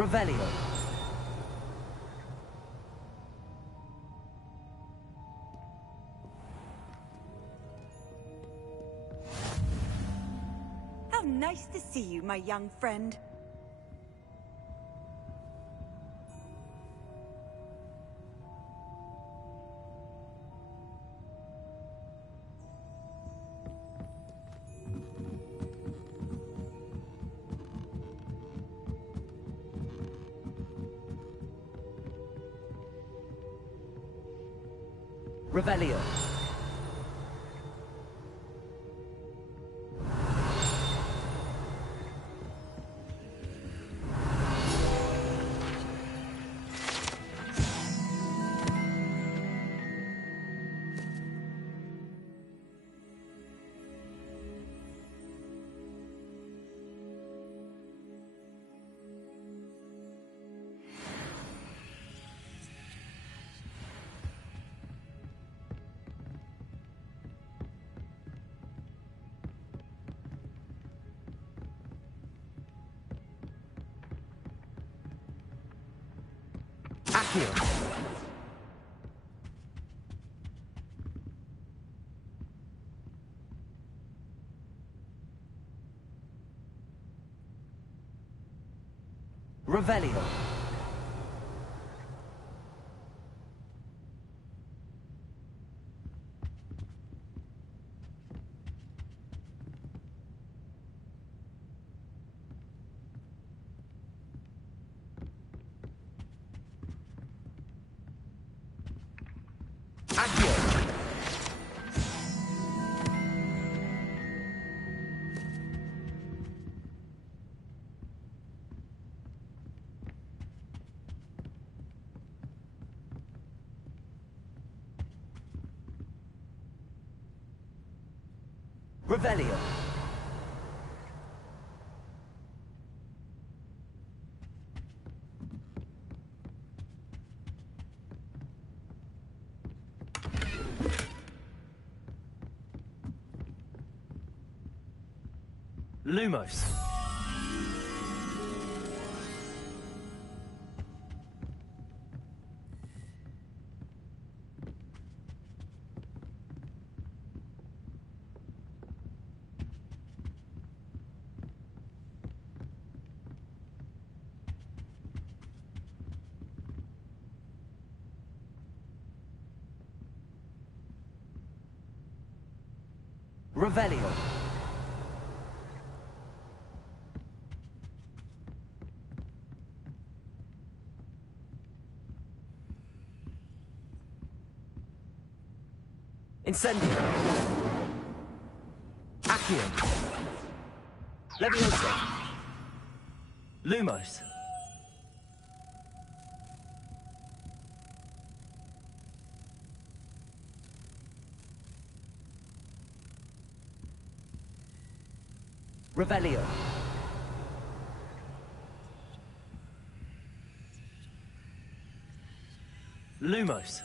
Revelio. How nice to see you, my young friend. Revelio. Accio. Revelio. Accio. Revelio. Lumos. Revelio. Incendio. Accio. Leviosa. Lumos. Revelio. Lumos.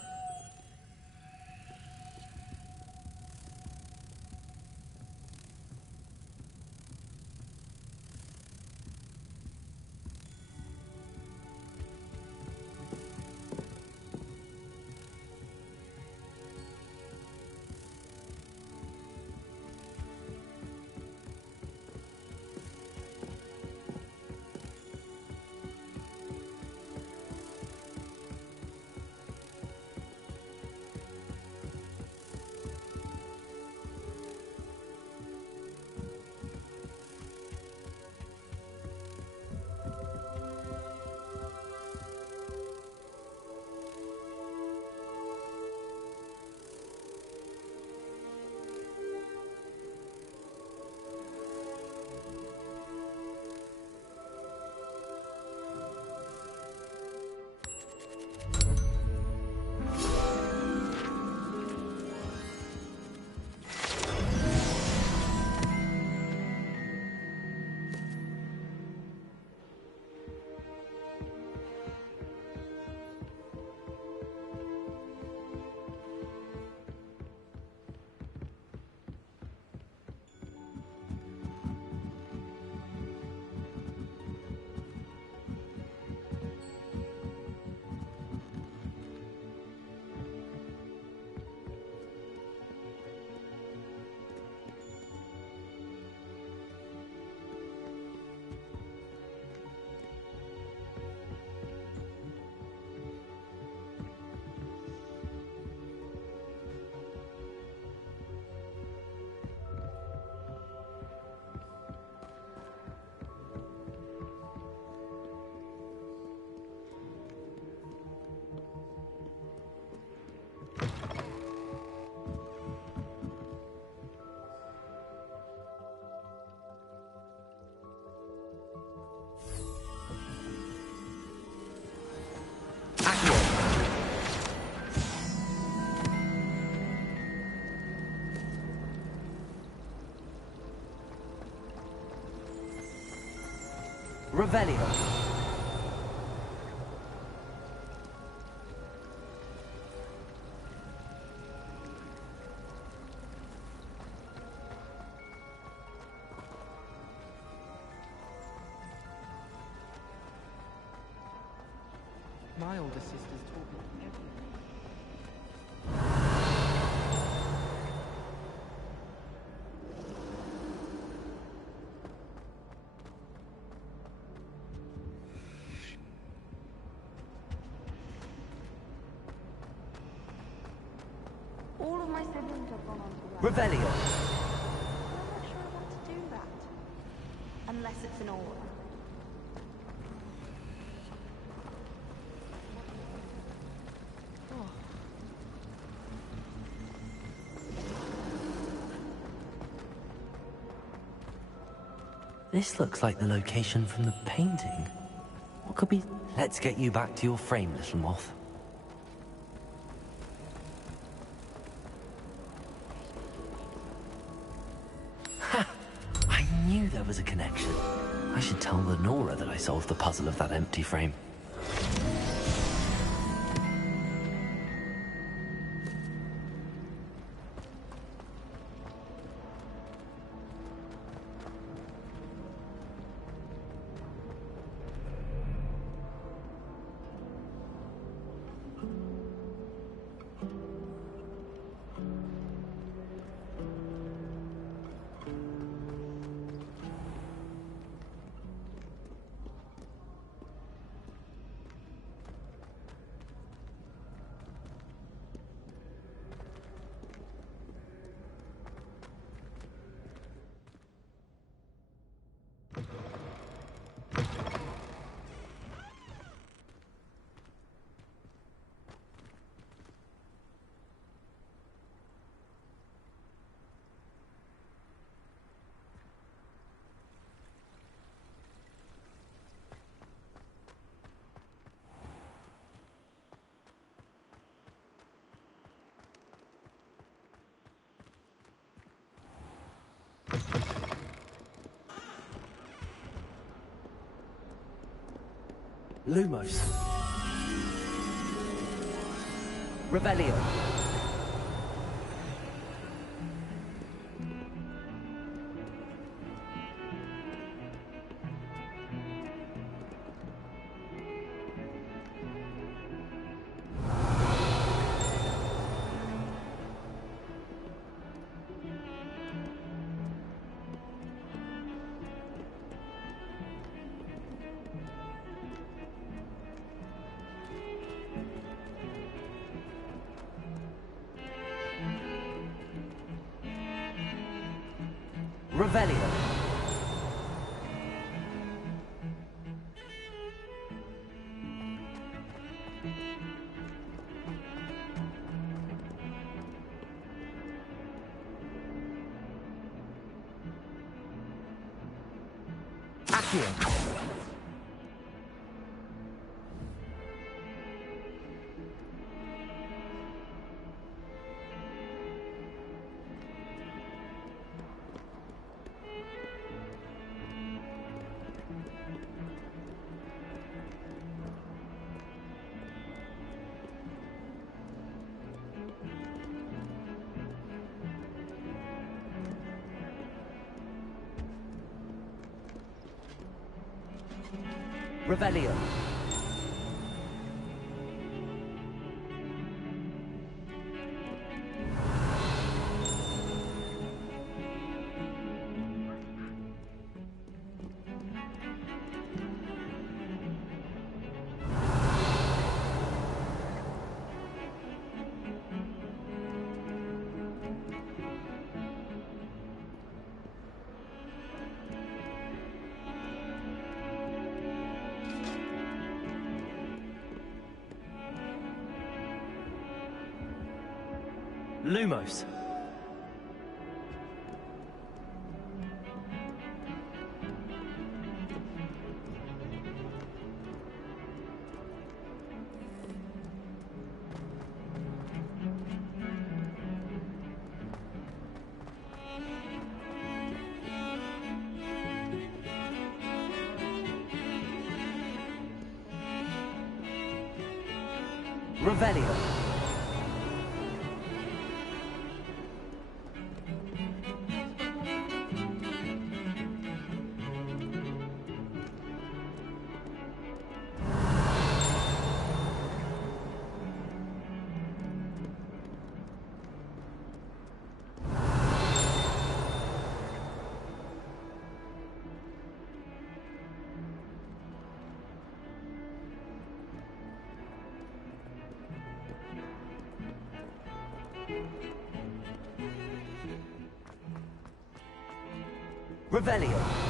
Revelio. My older sisters taught me everything. All of my siblings have gone on to work. Revelio. I'm not sure I want to do that. Unless it's an aura. This looks like the location from the painting. What could be... Let's get you back to your frame, little moth. Ha! I knew there was a connection. I should tell Lenora that I solved the puzzle of that empty frame. Lumos. Revelio. Revelio. Accio. Revelio. Lumos. Revelio. Revelio.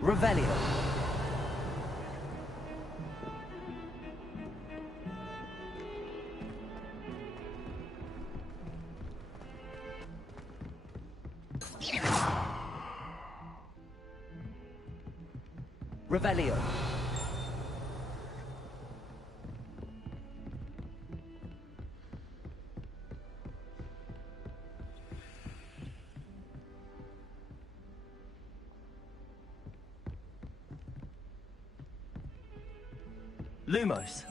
Revelio. Revelio. Lumos.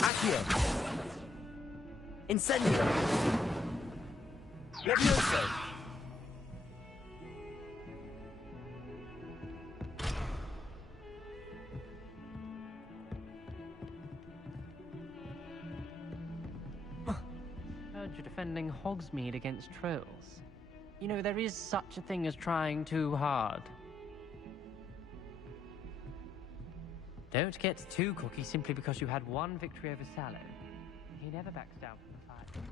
Accio! Incendio! Levioso! Heard you're defending Hogsmeade against trolls. You know, there is such a thing as trying too hard. Don't get too cocky simply because you had one victory over Sallow. He never backs down from the fight.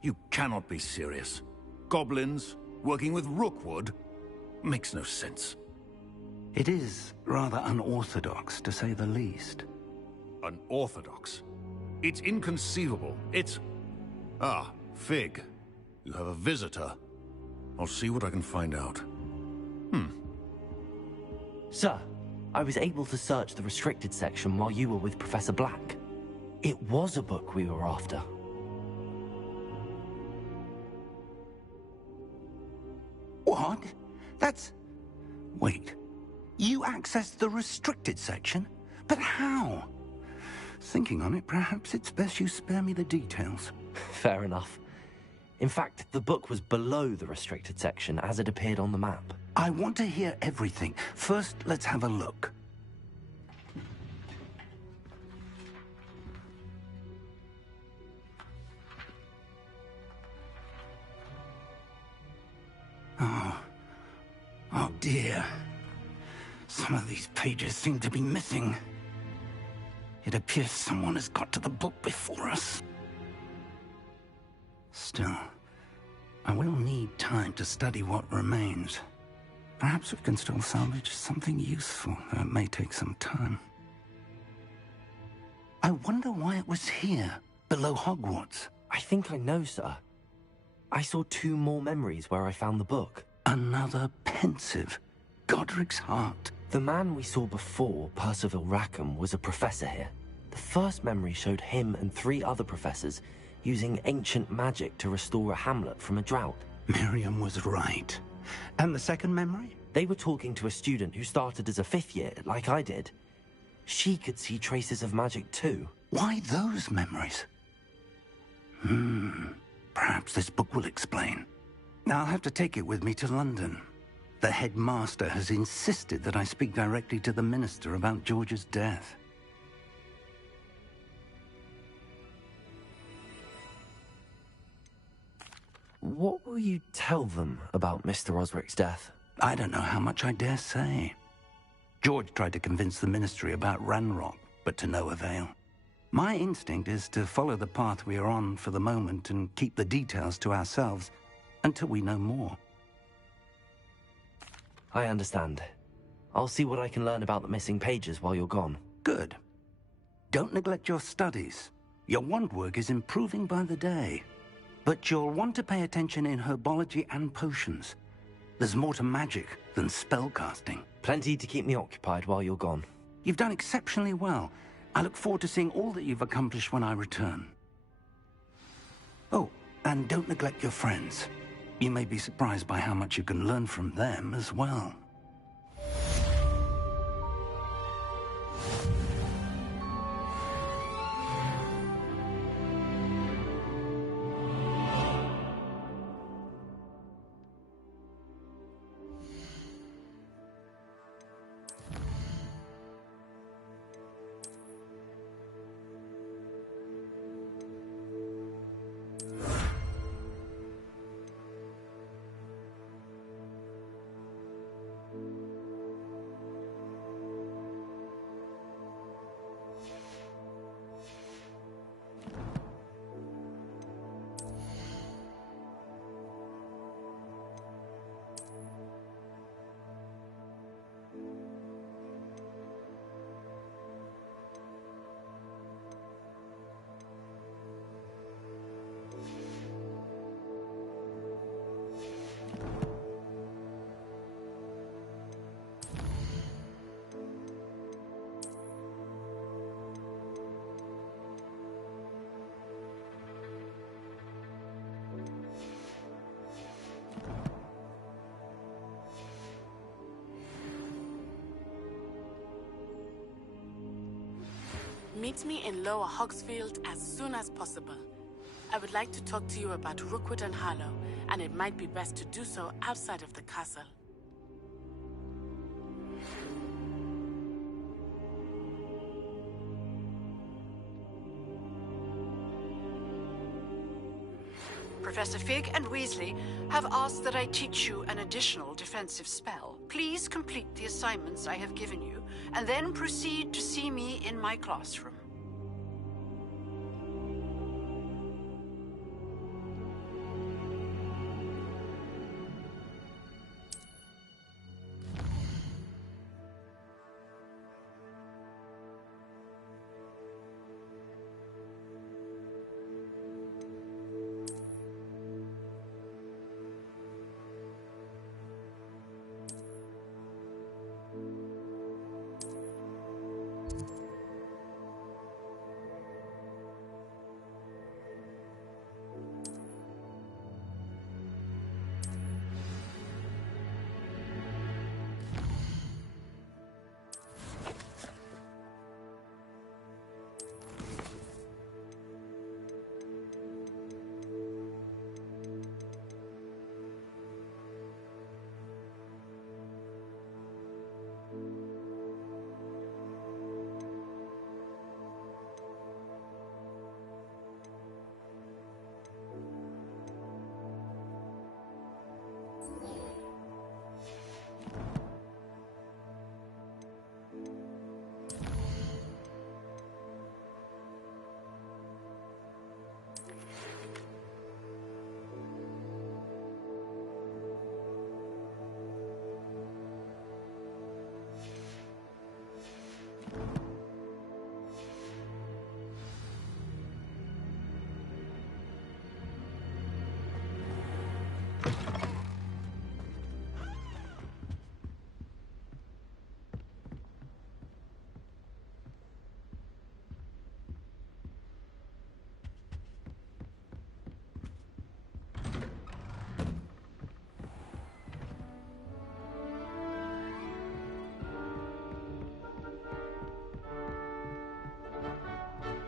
You cannot be serious. Goblins, working with Rookwood? Makes no sense. It is rather unorthodox, to say the least. Unorthodox? It's inconceivable. It's... Ah, Fig. You have a visitor. I'll see what I can find out. Sir, I was able to search the restricted section while you were with Professor Black. It was a book we were after. What? That's... Wait. You accessed the restricted section? But how? Thinking on it, perhaps it's best you spare me the details. Fair enough. In fact, the book was below the restricted section as it appeared on the map. I want to hear everything. First, let's have a look. Oh dear. Some of these pages seem to be missing. It appears someone has got to the book before us. Still, I will need time to study what remains. Perhaps we can still salvage something useful, though it may take some time. I wonder why it was here, below Hogwarts. I think I know, sir. I saw 2 more memories where I found the book. Another pensive. Godric's heart. The man we saw before, Percival Rackham, was a professor here. The first memory showed him and 3 other professors using ancient magic to restore a hamlet from a drought. Miriam was right. And the second memory? They were talking to a student who started as a 5th year, like I did. She could see traces of magic too. Why those memories? Perhaps this book will explain. I'll have to take it with me to London. The headmaster has insisted that I speak directly to the minister about George's death. What will you tell them about Mr. Osric's death? I don't know how much I dare say. George tried to convince the ministry about Ranrock, but to no avail. My instinct is to follow the path we are on for the moment and keep the details to ourselves until we know more. I understand. I'll see what I can learn about the missing pages while you're gone. Good. don't neglect your studies. Your wand work is improving by the day. But you'll want to pay attention in herbology and potions. There's more to magic than spellcasting. Plenty to keep me occupied while you're gone. You've done exceptionally well. I look forward to seeing all that you've accomplished when I return. Oh, and don't neglect your friends. You may be surprised by how much you can learn from them as well. Meet me in Lower Hogsfield as soon as possible. I would like to talk to you about Rookwood and Harlow, and it might be best to do so outside of the castle. Professor Fig and Weasley have asked that I teach you an additional defensive spell. Please complete the assignments I have given you, and then proceed to see me in my classroom.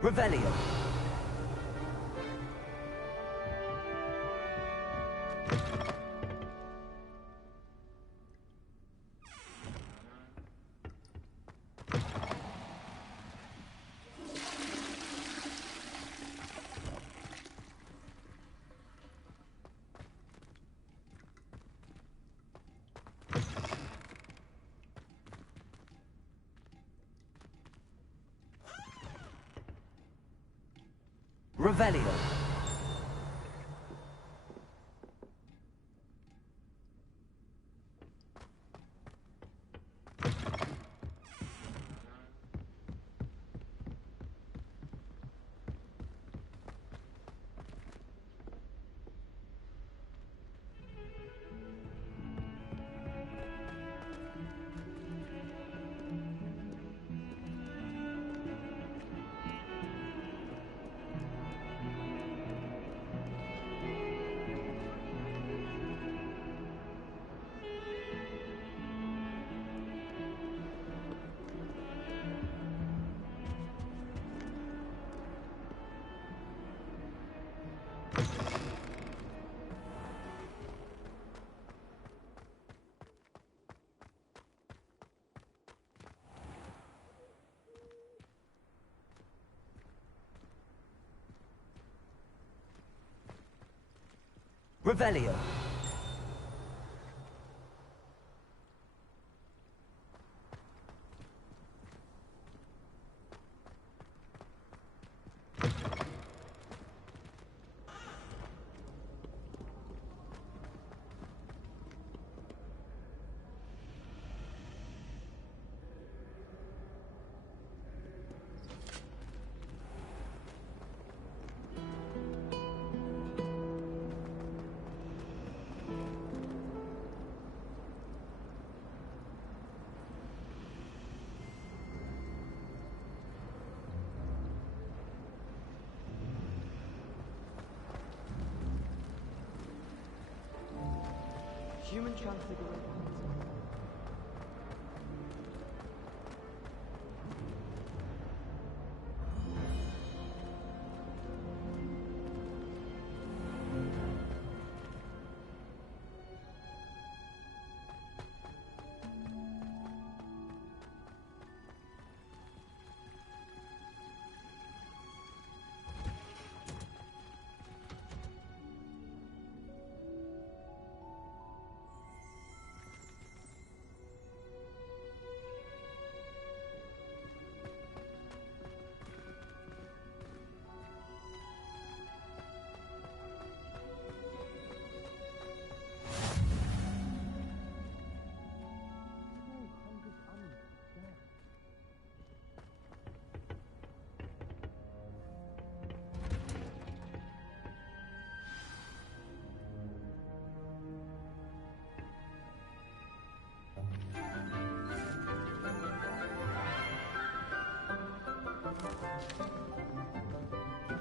Revelio. Revelio. Revelio. Human transfiguration.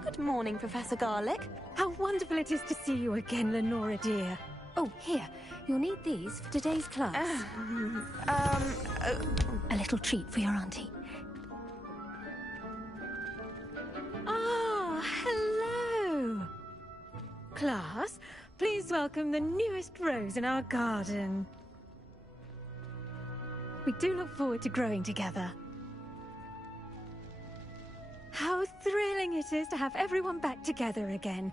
Good morning, Professor Garlick. How wonderful it is to see you again, Lenora dear. Oh, here. You'll need these for today's class. A little treat for your auntie. Ah, hello. Class, please welcome the newest rose in our garden. We do look forward to growing together. How thrilling it is to have everyone back together again.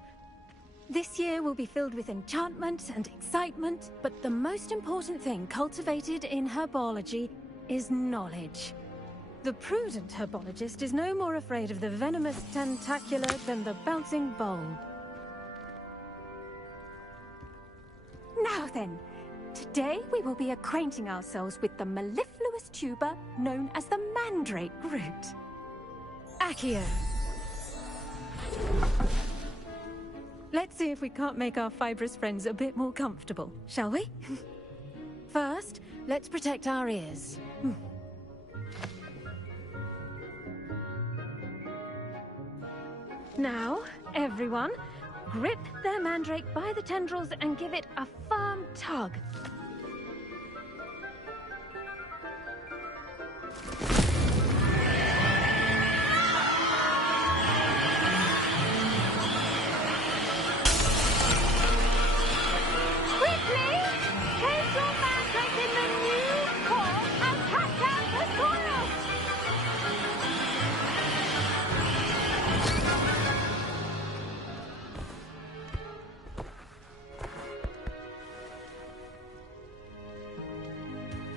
This year will be filled with enchantment and excitement, but the most important thing cultivated in herbology is knowledge. The prudent herbologist is no more afraid of the venomous tentacula than the bouncing bulb. Now then, today we will be acquainting ourselves with the mellifluous tuber known as the mandrake root. Accio. Let's see if we can't make our fibrous friends a bit more comfortable, shall we? First, let's protect our ears. Now, everyone, grip their mandrake by the tendrils and give it a firm tug.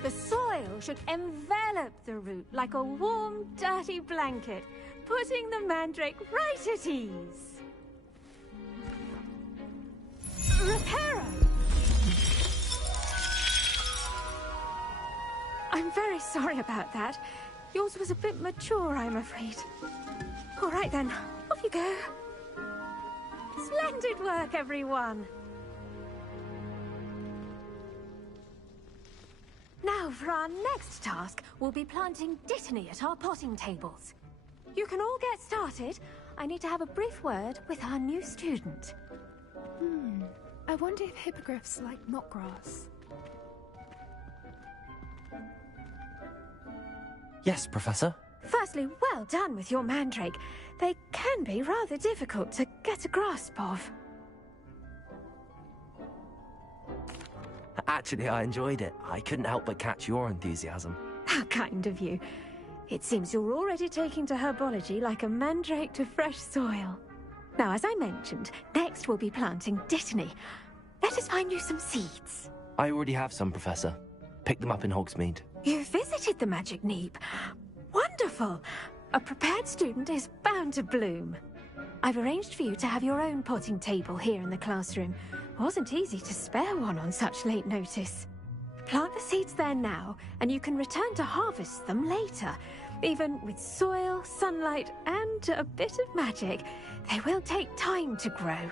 The soil should envelop the root like a warm, dirty blanket, putting the mandrake right at ease. Reparo! I'm very sorry about that. Yours was a bit mature, I'm afraid. All right then, off you go. Splendid work, everyone. Now, for our next task, we'll be planting dittany at our potting tables. You can all get started. I need to have a brief word with our new student. I wonder if hippogriffs like knotgrass. Yes, Professor. Firstly, well done with your mandrake. They can be rather difficult to get a grasp of. Actually, I enjoyed it. I couldn't help but catch your enthusiasm. How kind of you. It seems you're already taking to herbology like a mandrake to fresh soil. Now, as I mentioned, next we'll be planting dittany. Let us find you some seeds. I already have some, Professor. Picked them up in Hogsmeade. You visited the Magic Neep. Wonderful! A prepared student is bound to bloom. I've arranged for you to have your own potting table here in the classroom. Wasn't easy to spare one on such late notice. Plant the seeds there now, and you can return to harvest them later. Even with soil, sunlight, and a bit of magic, they will take time to grow.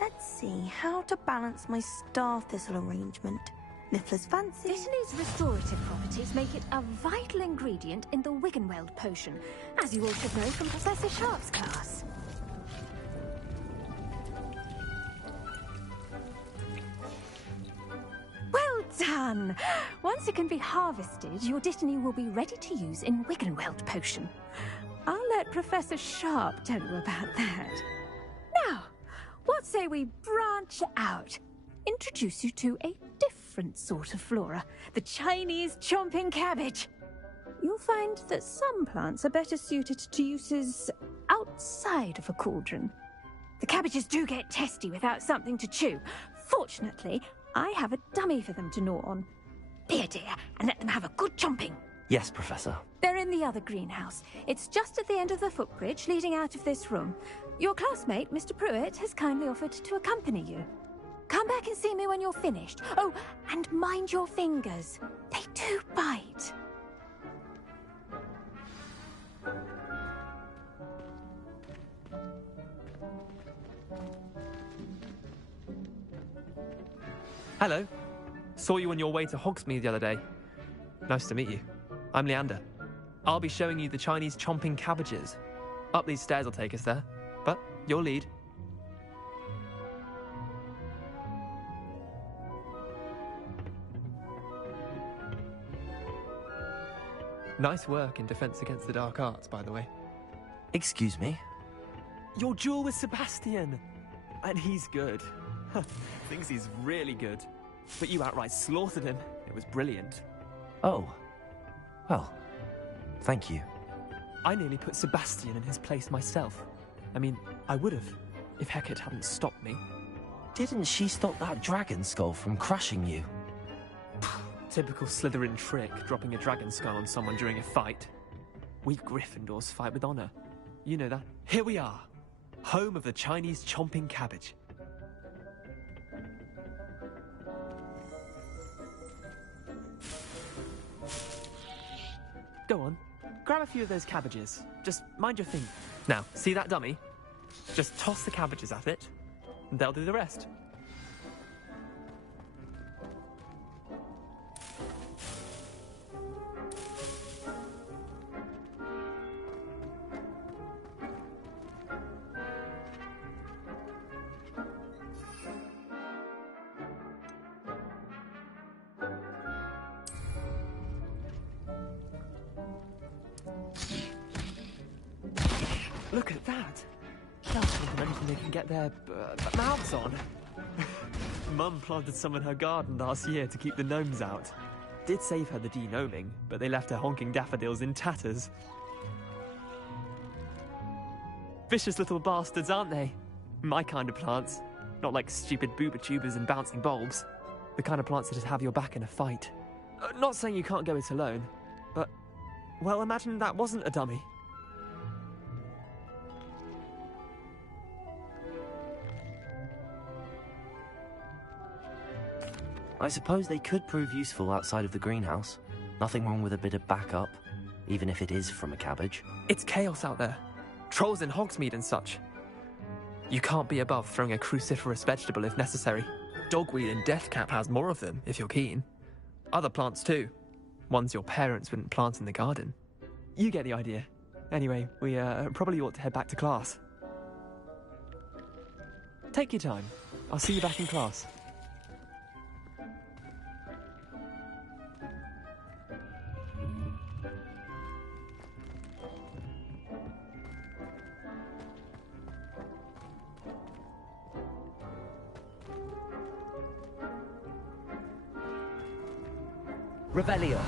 Let's see how to balance my star thistle arrangement. Niffler's fancy. Dittany's restorative properties make it a vital ingredient in the Wiggenweld potion, as you all should know from Professor Sharp's class. Well done! Once it can be harvested, your Dittany will be ready to use in Wiggenweld potion. I'll let Professor Sharp tell you about that. Now, what say we branch out? Introduce you to a different sort of flora, the Chinese chomping cabbage. You'll find that some plants are better suited to uses outside of a cauldron. The cabbages do get testy without something to chew. Fortunately, I have a dummy for them to gnaw on. Be a dear and let them have a good chomping. Yes, Professor. They're in the other greenhouse. It's just at the end of the footbridge leading out of this room. Your classmate, Mr. Pruitt, has kindly offered to accompany you. Come back and see me when you're finished. Oh, and mind your fingers. They do bite. Hello. Saw you on your way to Hogsmeade the other day. Nice to meet you. I'm Leander. I'll be showing you the Chinese chomping cabbages. Up these stairs will take us there, but your lead. Nice work in Defense Against the Dark Arts, by the way. Excuse me? Your duel with Sebastian! And he's good. Thinks he's really good. But you outright slaughtered him. It was brilliant. Oh. Well, thank you. I nearly put Sebastian in his place myself. I mean, I would have, if Hecate hadn't stopped me. Didn't she stop that dragon skull from crushing you? Typical Slytherin trick, dropping a dragon skull on someone during a fight. We Gryffindors fight with honor. You know that. Here we are, home of the Chinese chomping cabbage. Go on, grab a few of those cabbages. Just mind your thing. Now, see that dummy? Just toss the cabbages at it, and they'll do the rest. Look at that! They'll plant anything they can get their mouths on. Mum planted some in her garden last year to keep the gnomes out. Did save her the de-gnoming, but they left her honking daffodils in tatters. Vicious little bastards, aren't they? My kind of plants. Not like stupid booba tubers and bouncing bulbs. The kind of plants that just have your back in a fight. Not saying you can't go it alone, but, well, imagine that wasn't a dummy. I suppose they could prove useful outside of the greenhouse. Nothing wrong with a bit of backup, even if it is from a cabbage. It's chaos out there. Trolls in Hogsmeade and such. You can't be above throwing a cruciferous vegetable if necessary. Dogweed and deathcap has more of them, if you're keen. Other plants too. Ones your parents wouldn't plant in the garden. You get the idea. Anyway, we probably ought to head back to class. Take your time. I'll see you back in class. Revelio.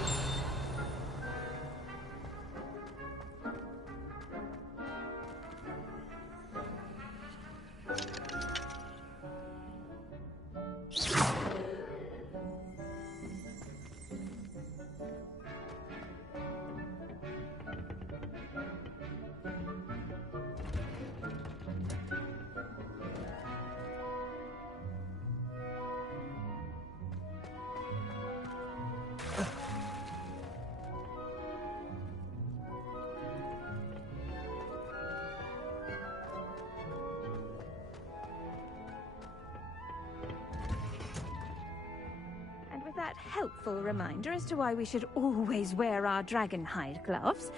helpful reminder as to why we should always wear our dragon hide gloves,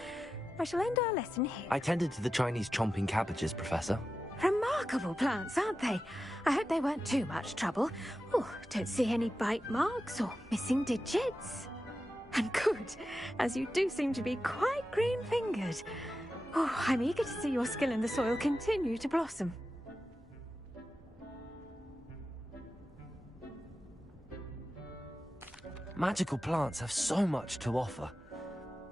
I shall end our lesson here. I tended to the Chinese chomping cabbages, Professor. Remarkable plants, aren't they? I hope they weren't too much trouble. Oh, don't see any bite marks or missing digits. And good, as you do seem to be quite green-fingered. Oh, I'm eager to see your skill in the soil continue to blossom. Magical plants have so much to offer.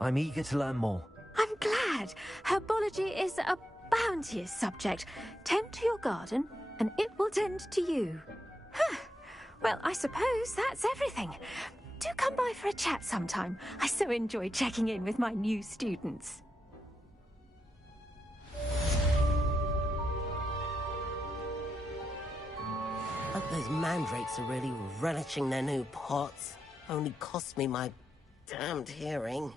I'm eager to learn more. I'm glad. Herbology is a bounteous subject. Tend to your garden, and it will tend to you. Huh. Well, I suppose that's everything. Do come by for a chat sometime. I so enjoy checking in with my new students. Hope those mandrakes are really relishing their new pots. Only cost me my damned hearing.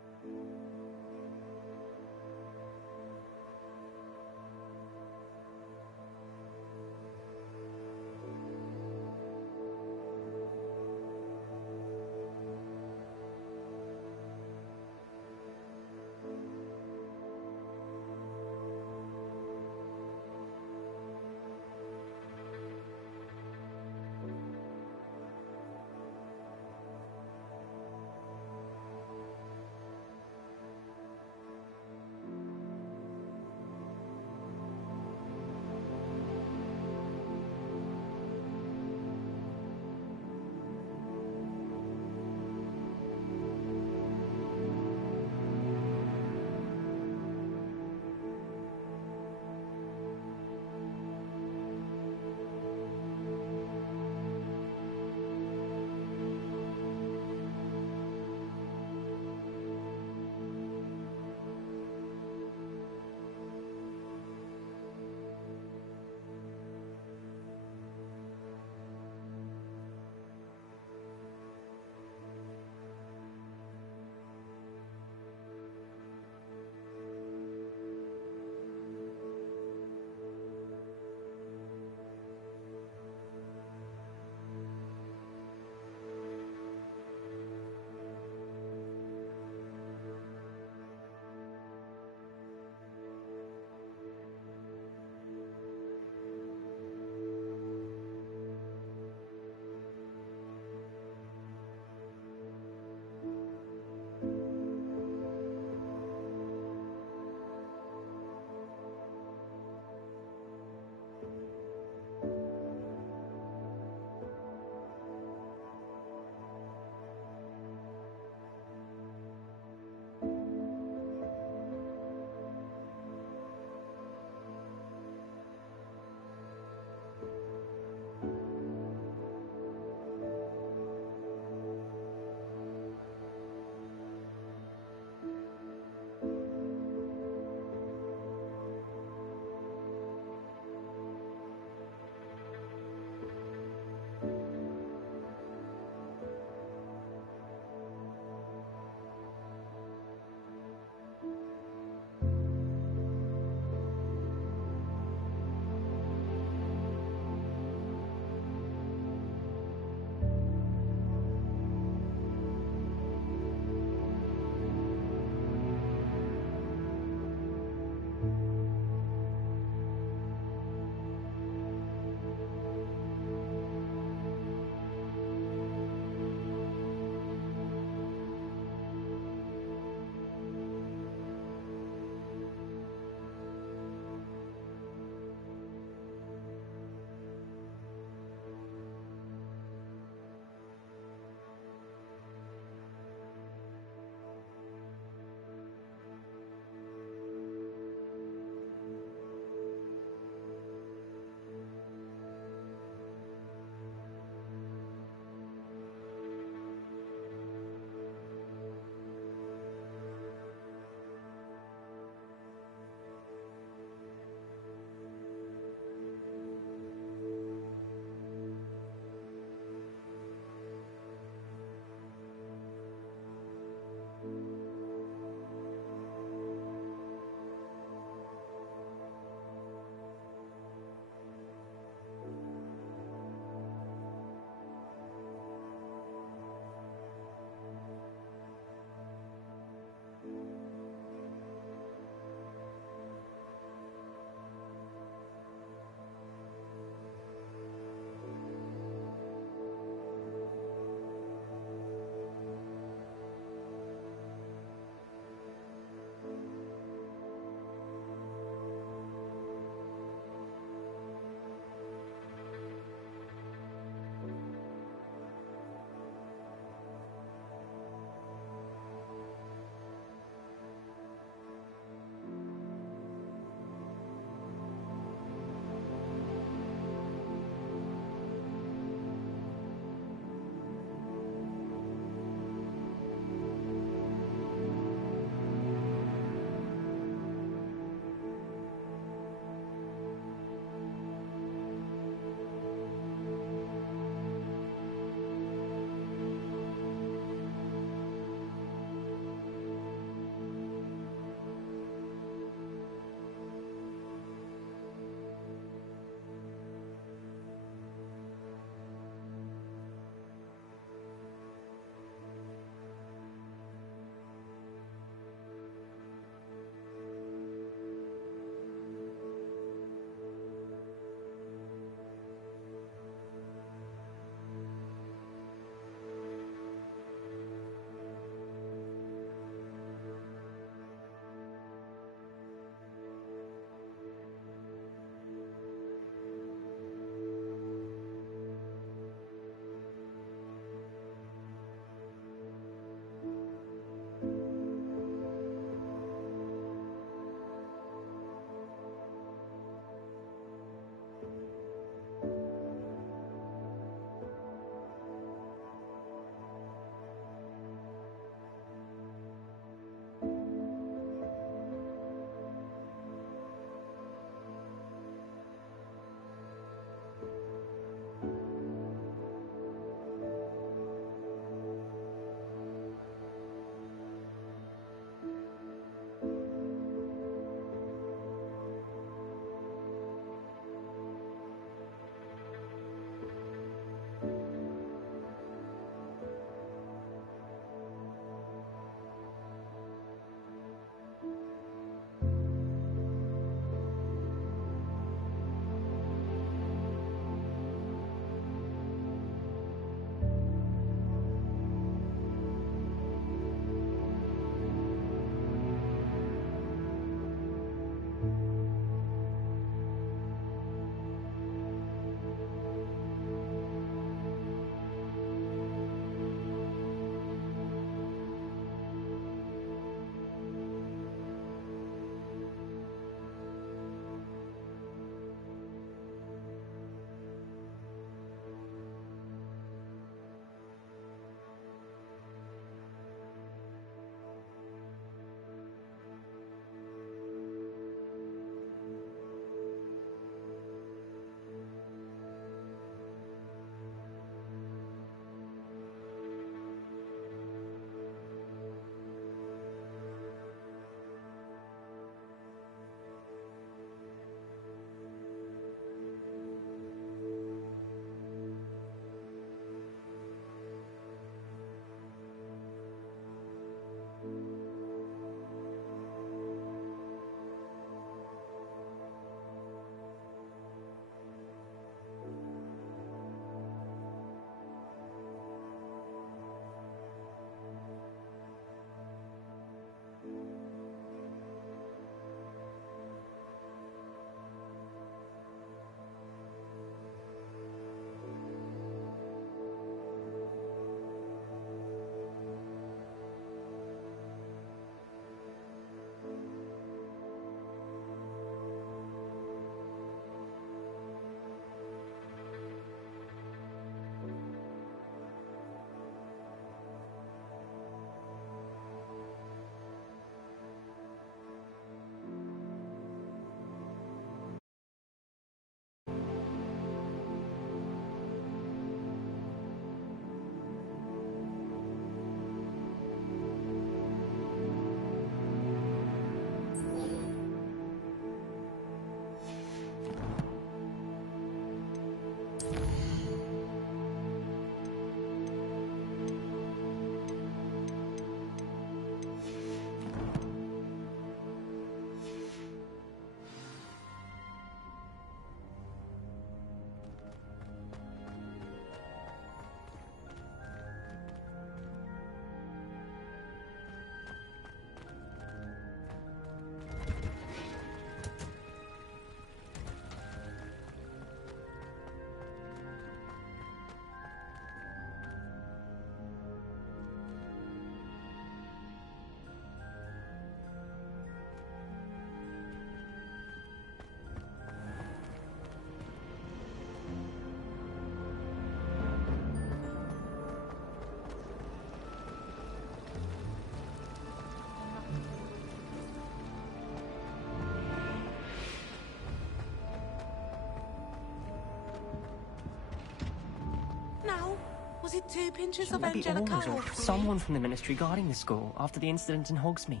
Was it 2 pinches of Maybe Angelica Orange or or 3? someone from the Ministry guarding the school after the incident in Hogsmeade.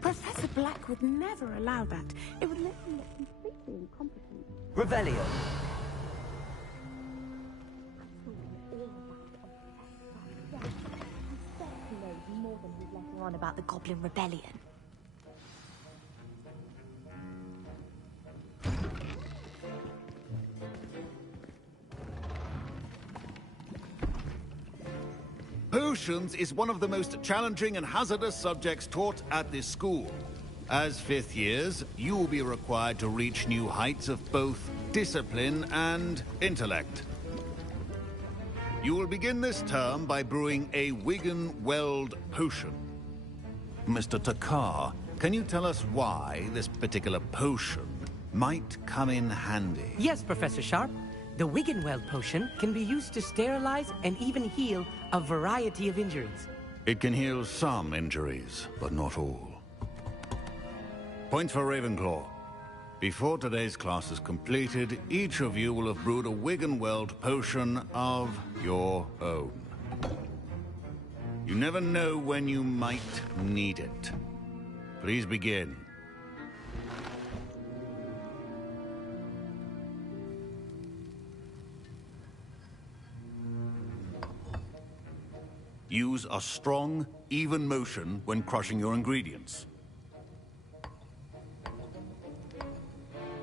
Professor Black would never allow that. It would make me look completely incompetent. Revelio. He knows more than he's letting on about the Goblin Rebellion. Potions is one of the most challenging and hazardous subjects taught at this school. As 5th years, you will be required to reach new heights of both discipline and intellect. You will begin this term by brewing a Wigan-Weld potion. Mr. Takar, can you tell us why this particular potion might come in handy? Yes, Professor Sharp. The Wigan-Weld potion can be used to sterilize and even heal a variety of injuries. It can heal some injuries, but not all. Points for Ravenclaw. Before today's class is completed, each of you will have brewed a Wigan-Weld potion of your own. You never know when you might need it. Please begin. Use a strong, even motion when crushing your ingredients.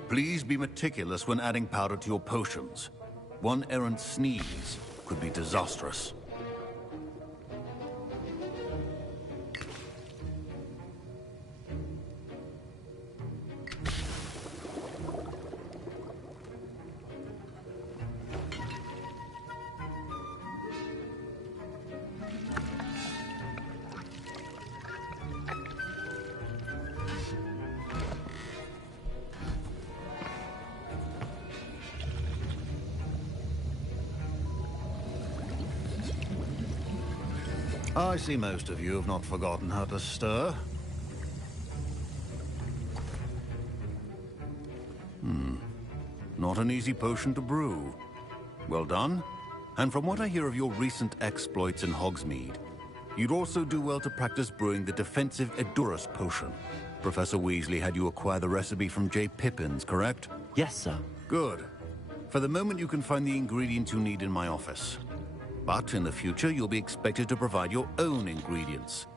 Please be meticulous when adding powder to your potions. One errant sneeze could be disastrous. I see most of you have not forgotten how to stir. Not an easy potion to brew. Well done. And from what I hear of your recent exploits in Hogsmeade, you'd also do well to practice brewing the defensive Edurus potion. Professor Weasley had you acquire the recipe from J. Pippin's, correct? Yes, sir. Good. For the moment, you can find the ingredients you need in my office. But in the future, you'll be expected to provide your own ingredients.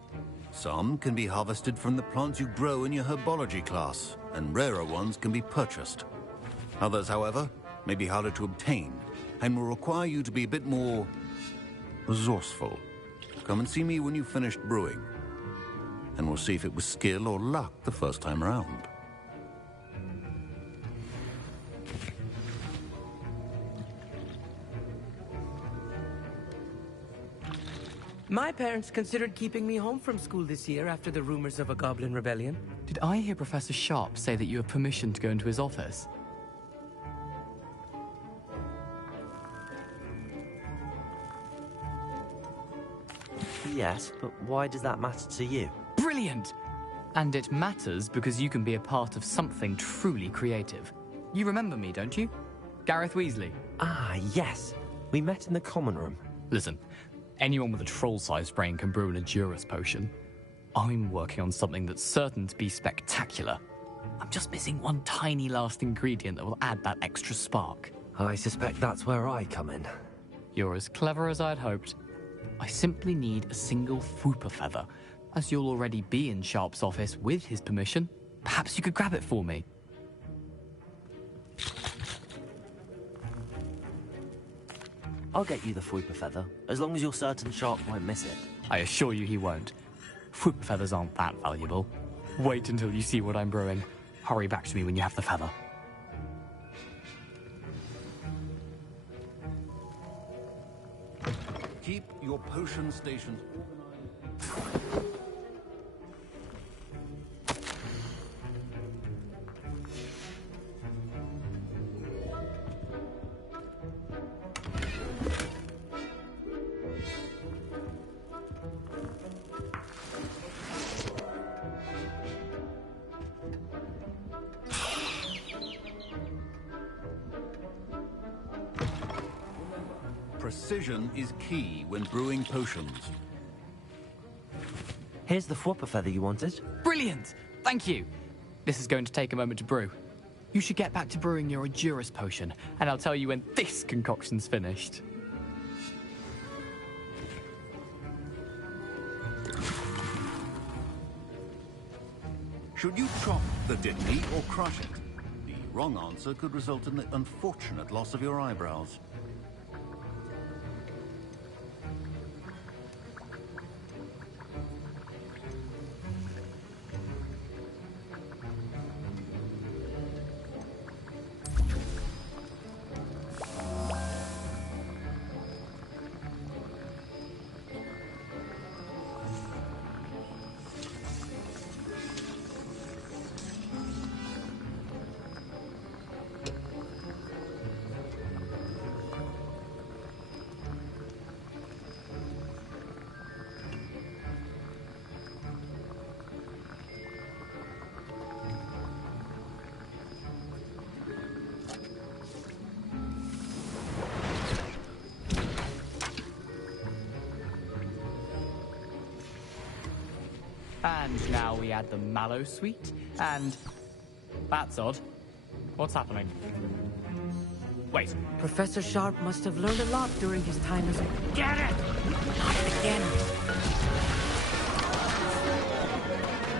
Some can be harvested from the plants you grow in your herbology class, and rarer ones can be purchased. Others, however, may be harder to obtain, and will require you to be a bit more resourceful. Come and see me when you've finished brewing, and we'll see if it was skill or luck the first time around. My parents considered keeping me home from school this year after the rumors of a Goblin Rebellion. Did I hear Professor Sharp say that you have permission to go into his office? Yes, but why does that matter to you? Brilliant! And it matters because you can be a part of something truly creative. You remember me, don't you? Gareth Weasley. Ah, yes. We met in the common room. Listen, anyone with a troll-sized brain can brew an Edurus potion. I'm working on something that's certain to be spectacular. I'm just missing one tiny last ingredient that will add that extra spark. I suspect that's where I come in. You're as clever as I'd hoped. I simply need a single Fwooper feather. As you'll already be in Sharp's office with his permission, perhaps you could grab it for me. I'll get you the Fwooper feather, as long as you're certain Sharp won't miss it. I assure you he won't. Fwooper feathers aren't that valuable. Wait until you see what I'm brewing. Hurry back to me when you have the feather. Keep your potion stations organized. Precision is key when brewing potions. Here's the whopper feather you wanted. Brilliant! Thank you. This is going to take a moment to brew. You should get back to brewing your Edurus potion, and I'll tell you when this concoction's finished. Should you chop the diddly or crush it? The wrong answer could result in the unfortunate loss of your eyebrows. And now we add the mallow sweet, and... That's odd. What's happening? Wait. Professor Sharp must have learned a lot during his time as a... Get it! Not again!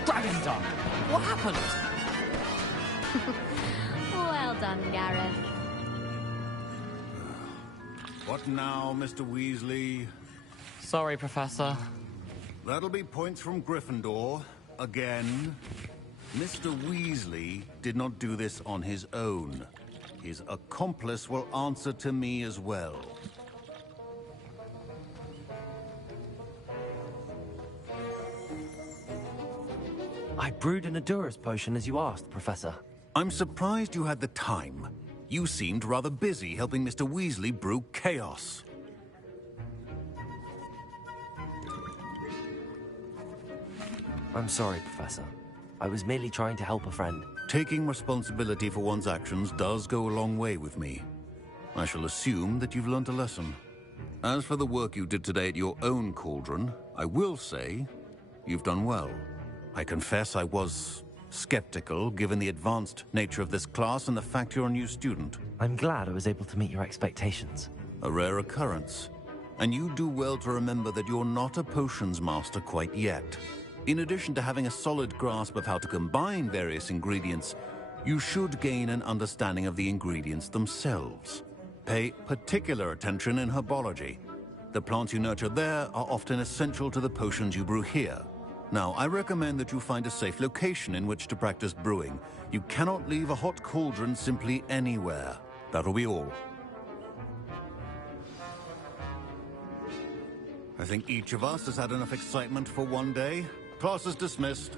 Dragon Dung! What happened? Well done, Gareth. What now, Mr. Weasley? Sorry, Professor. That'll be points from Gryffindor. Again. Mr. Weasley did not do this on his own. His accomplice will answer to me as well. I brewed an Edurus potion as you asked, Professor. I'm surprised you had the time. You seemed rather busy helping Mr. Weasley brew chaos. I'm sorry, Professor. I was merely trying to help a friend. Taking responsibility for one's actions does go a long way with me. I shall assume that you've learnt a lesson. As for the work you did today at your own cauldron, I will say you've done well. I confess I was skeptical, given the advanced nature of this class and the fact you're a new student. I'm glad I was able to meet your expectations. A rare occurrence. And you do well to remember that you're not a potions master quite yet. In addition to having a solid grasp of how to combine various ingredients, you should gain an understanding of the ingredients themselves. Pay particular attention in herbology. The plants you nurture there are often essential to the potions you brew here. Now, I recommend that you find a safe location in which to practice brewing. You cannot leave a hot cauldron simply anywhere. That'll be all. I think each of us has had enough excitement for one day. Class is dismissed.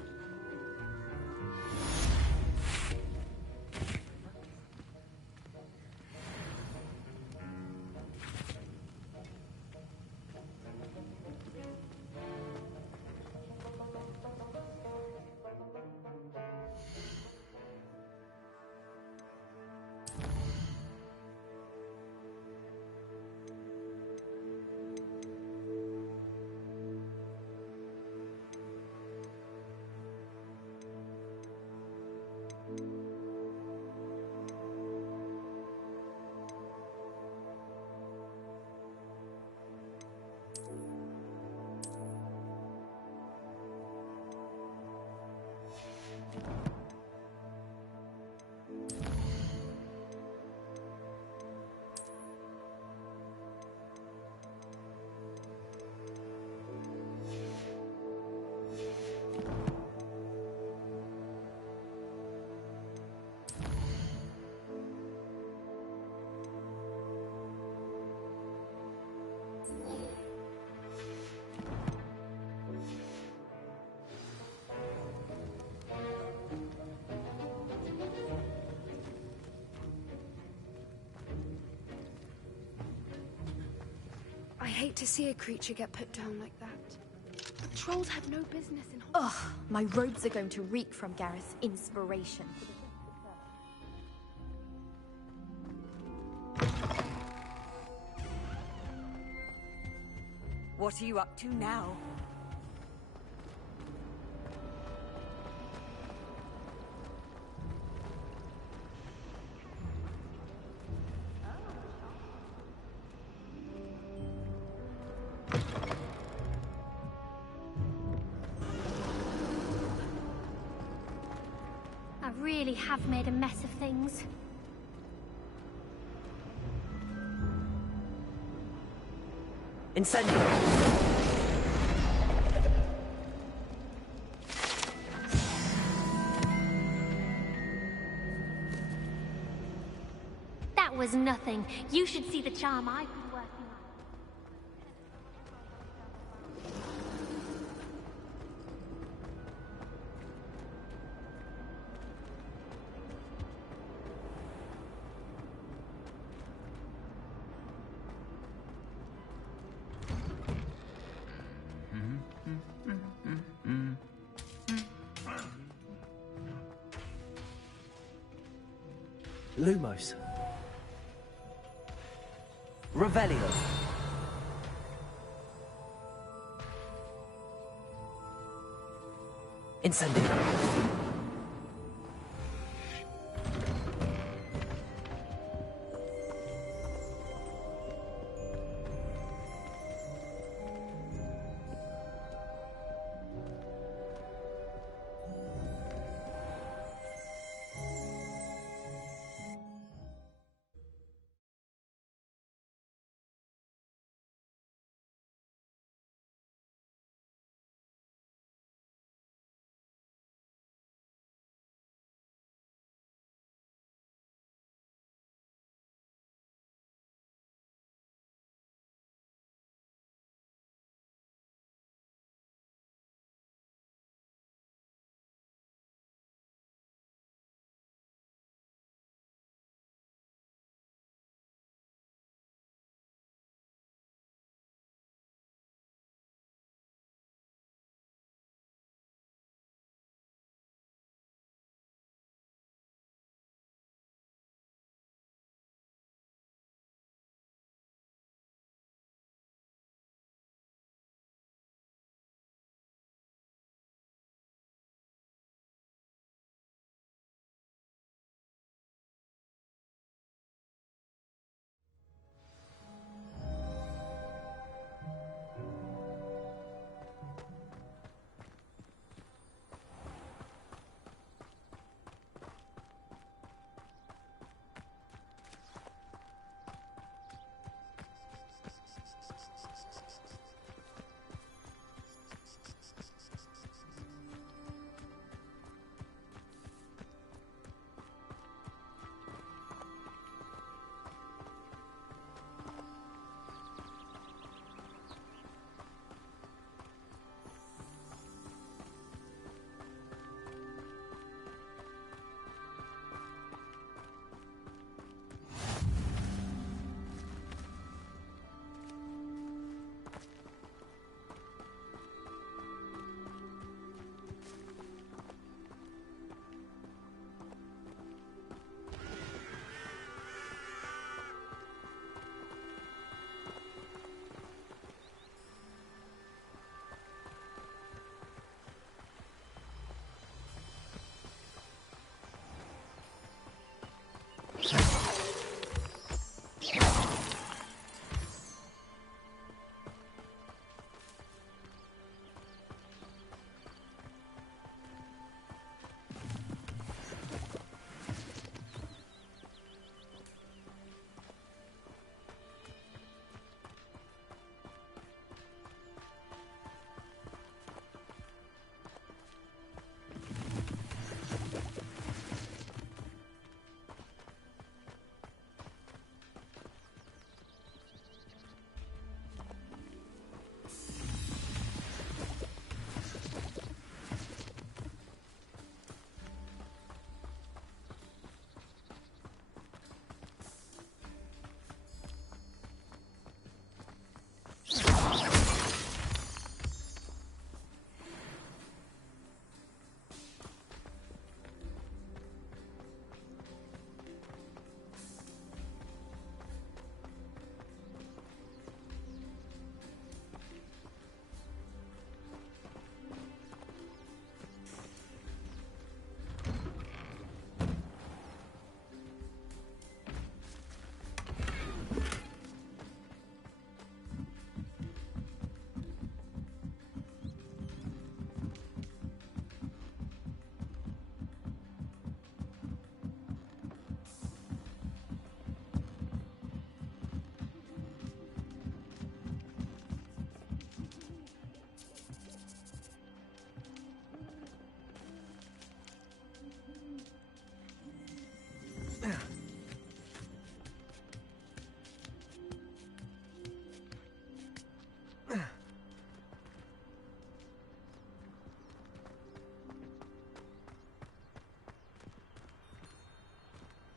I hate to see a creature get put down like that. Trolls have no business in... Ugh, my robes are going to reek from Gareth's inspiration. What are you up to now? I really have made a mess of things. Incendio! That was nothing. You should see the charm I've been working on. Lumos. Revelio. Incendio.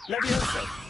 Levioso!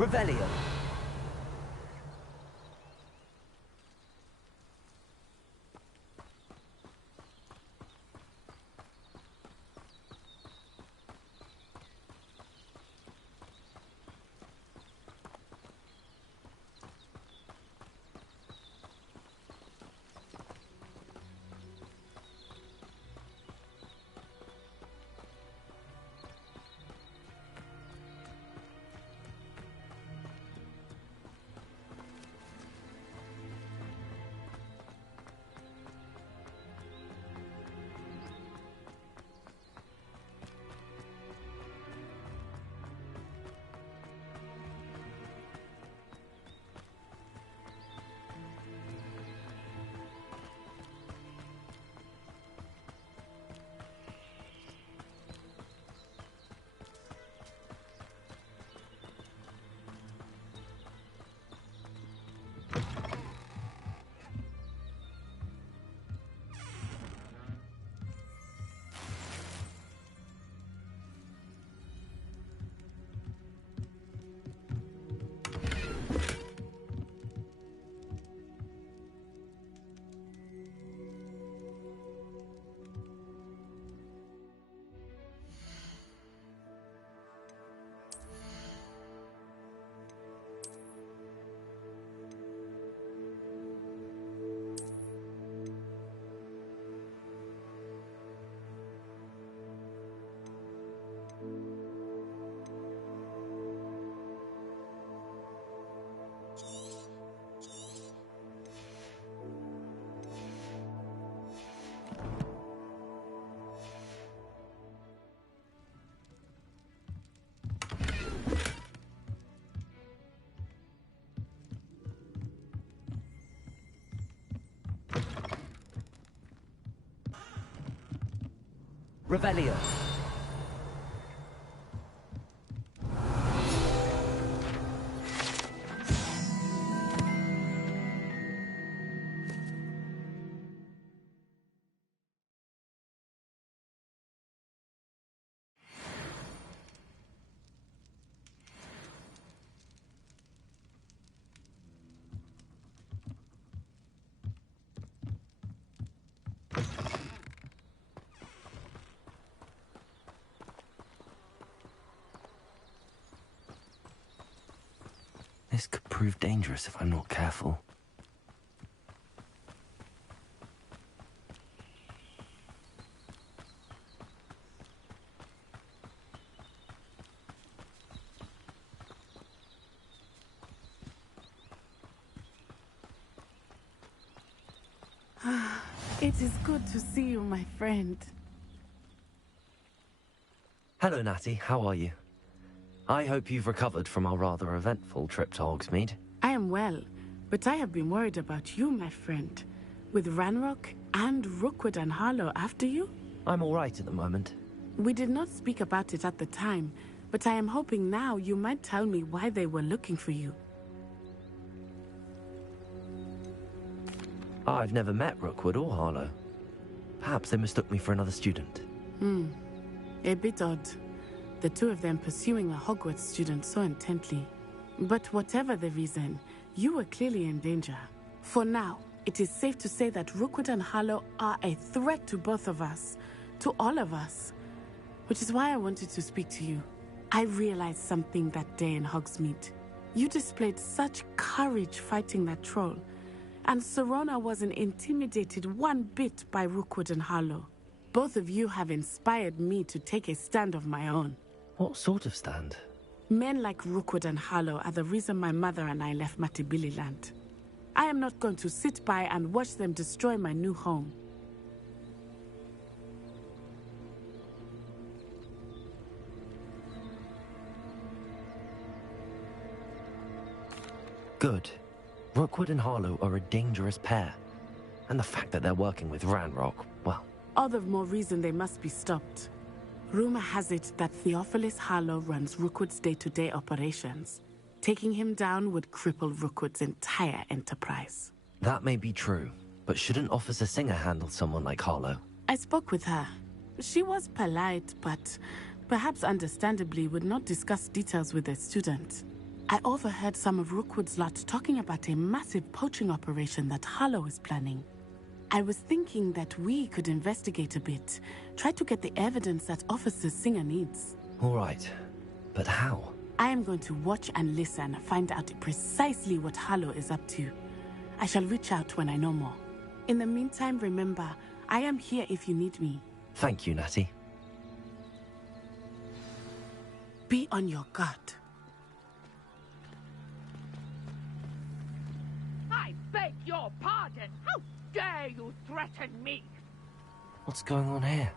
Revelio. Revelio. This could prove dangerous if I'm not careful. It is good to see you, my friend. Hello, Natty. How are you? I hope you've recovered from our rather eventful trip to Hogsmeade. I am well, but I have been worried about you, my friend. With Ranrock and Rookwood and Harlow after you? I'm all right at the moment. We did not speak about it at the time, but I am hoping now you might tell me why they were looking for you. I've never met Rookwood or Harlow. Perhaps they mistook me for another student. A bit odd. The two of them pursuing a Hogwarts student so intently. But whatever the reason, you were clearly in danger. For now, it is safe to say that Rookwood and Harlow are a threat to both of us. To all of us. Which is why I wanted to speak to you. I realized something that day in Hogsmeade. You displayed such courage fighting that troll. And Serona wasn't intimidated one bit by Rookwood and Harlow. Both of you have inspired me to take a stand of my own. What sort of stand? Men like Rookwood and Harlow are the reason my mother and I left Matibili land. I am not going to sit by and watch them destroy my new home. Good. Rookwood and Harlow are a dangerous pair. And the fact that they're working with Ranrock, well... All the more reason they must be stopped. Rumor has it that Theophilus Harlow runs Rookwood's day-to-day operations. Taking him down would cripple Rookwood's entire enterprise. That may be true, but shouldn't Officer Singer handle someone like Harlow? I spoke with her. She was polite, but perhaps understandably would not discuss details with a student. I overheard some of Rookwood's lot talking about a massive poaching operation that Harlow is planning. I was thinking that we could investigate a bit, try to get the evidence that Officer Singer needs. All right, but how? I am going to watch and listen, find out precisely what Harlow is up to. I shall reach out when I know more. In the meantime, remember, I am here if you need me. Thank you, Natty. Be on your guard. I beg your pardon. How dare you threaten me? What's going on here?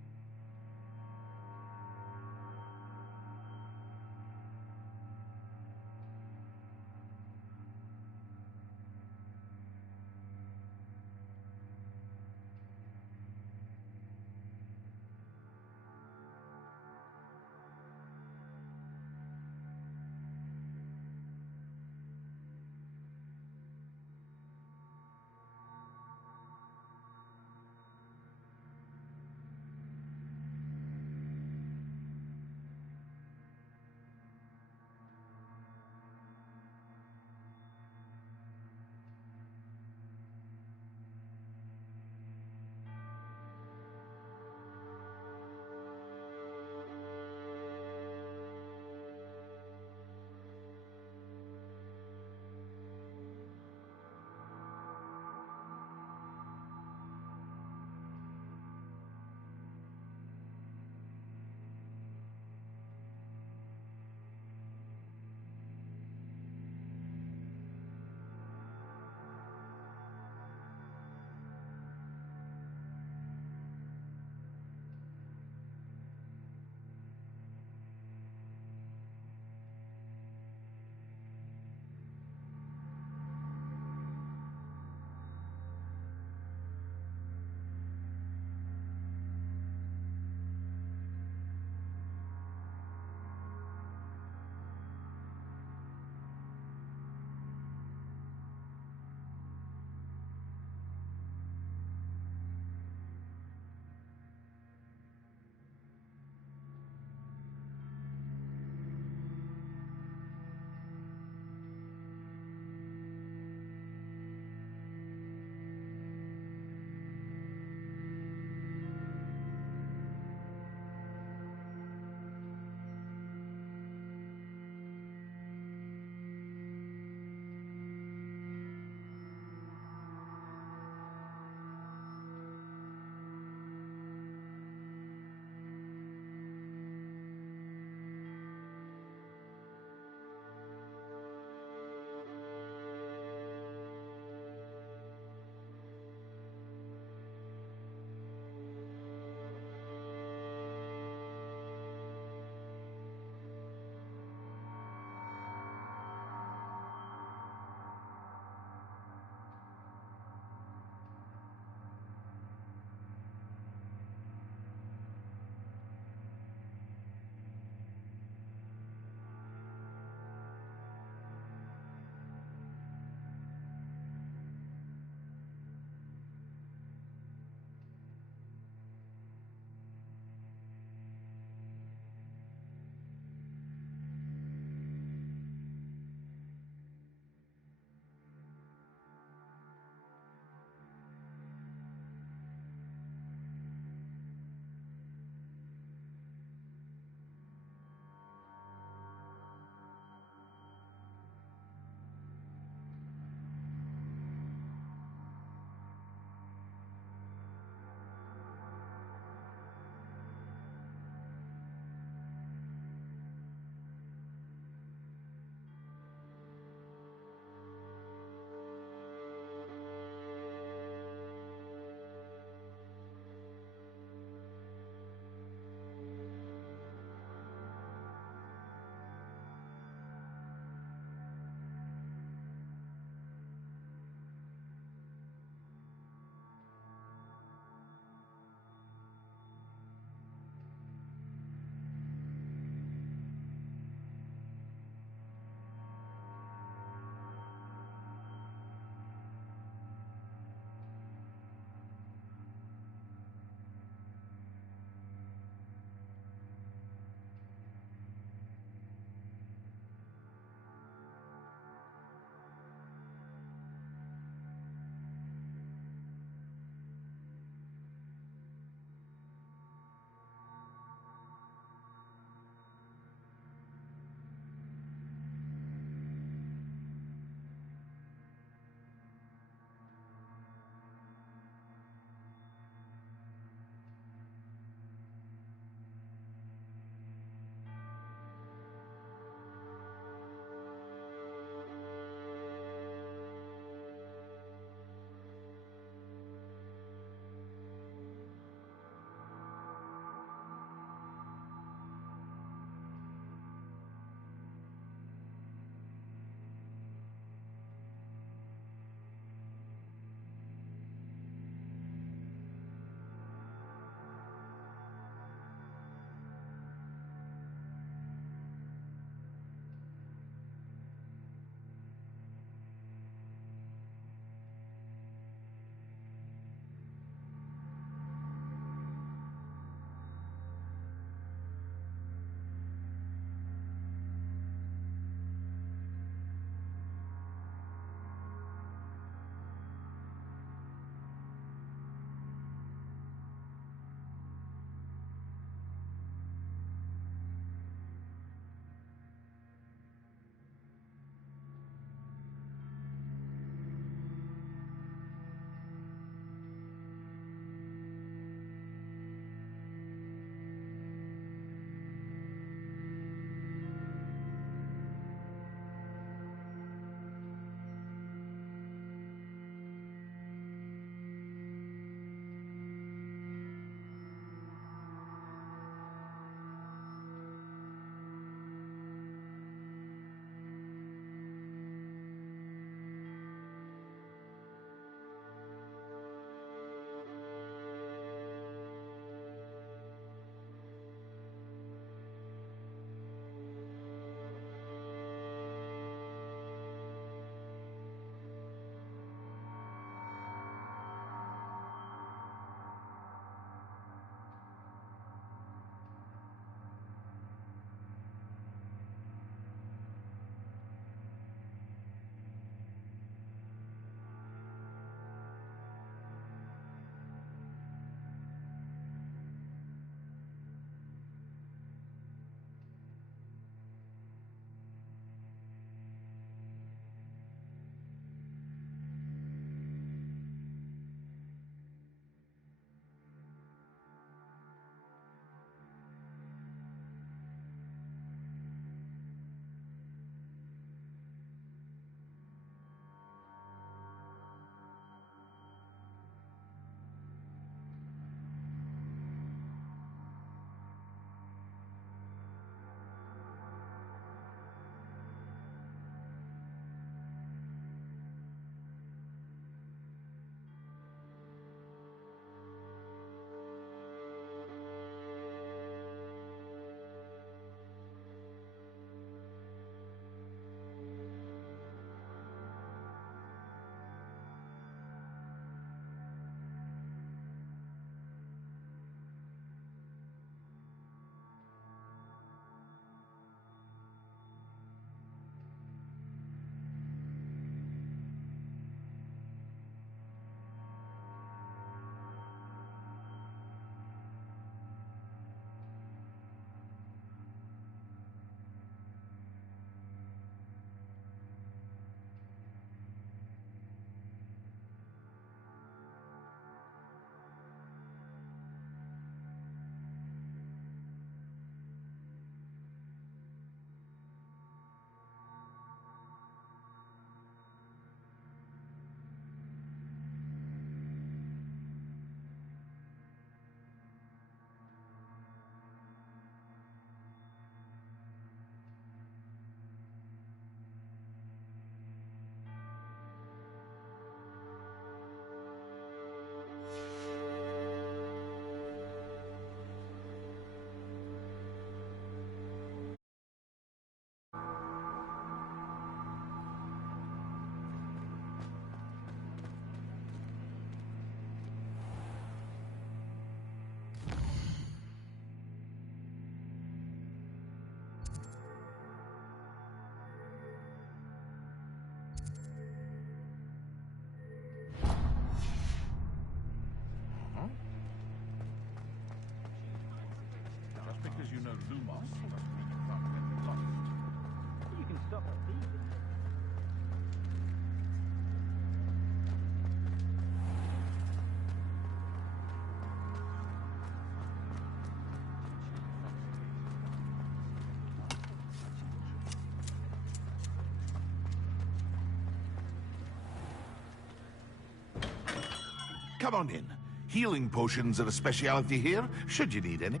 come on in. Healing potions are a speciality here, should you need any.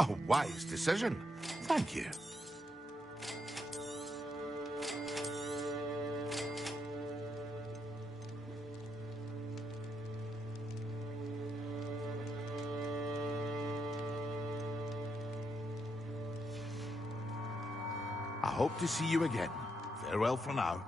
A wise decision. Thank you. I hope to see you again. Farewell for now.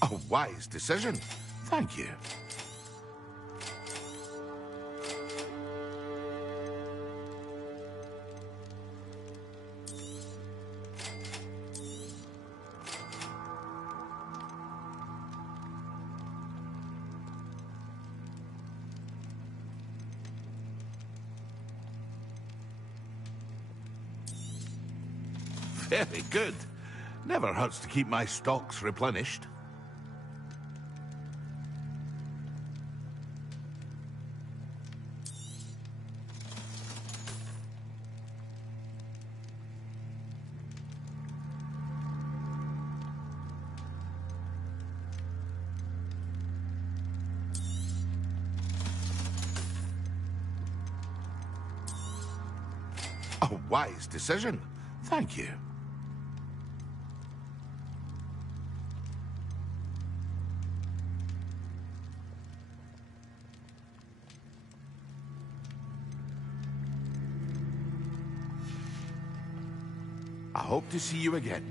A wise decision. Thank you. Very good. Never hurts to keep my stocks replenished. A wise decision. Thank you. I hope to see you again.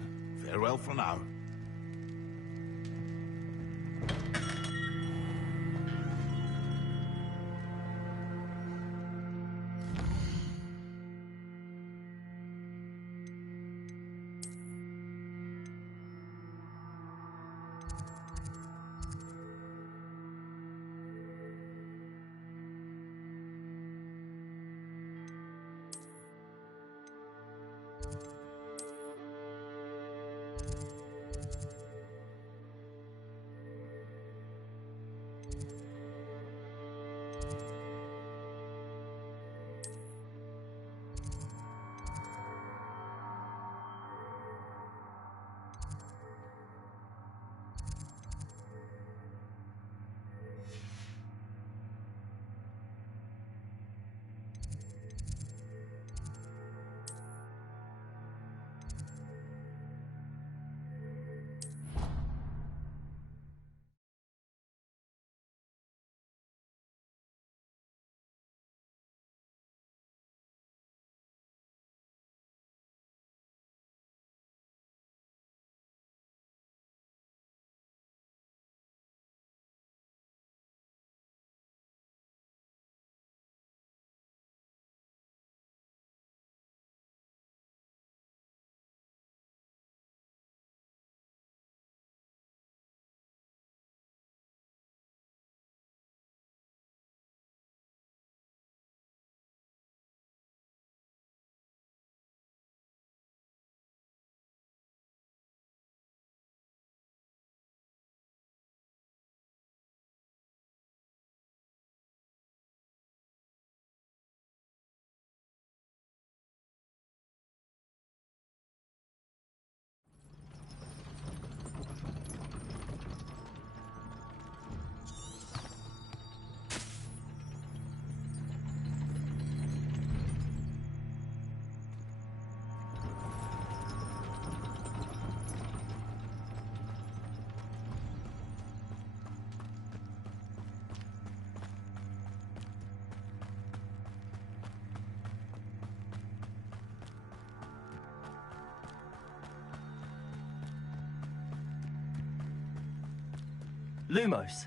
Farewell for now. Lumos.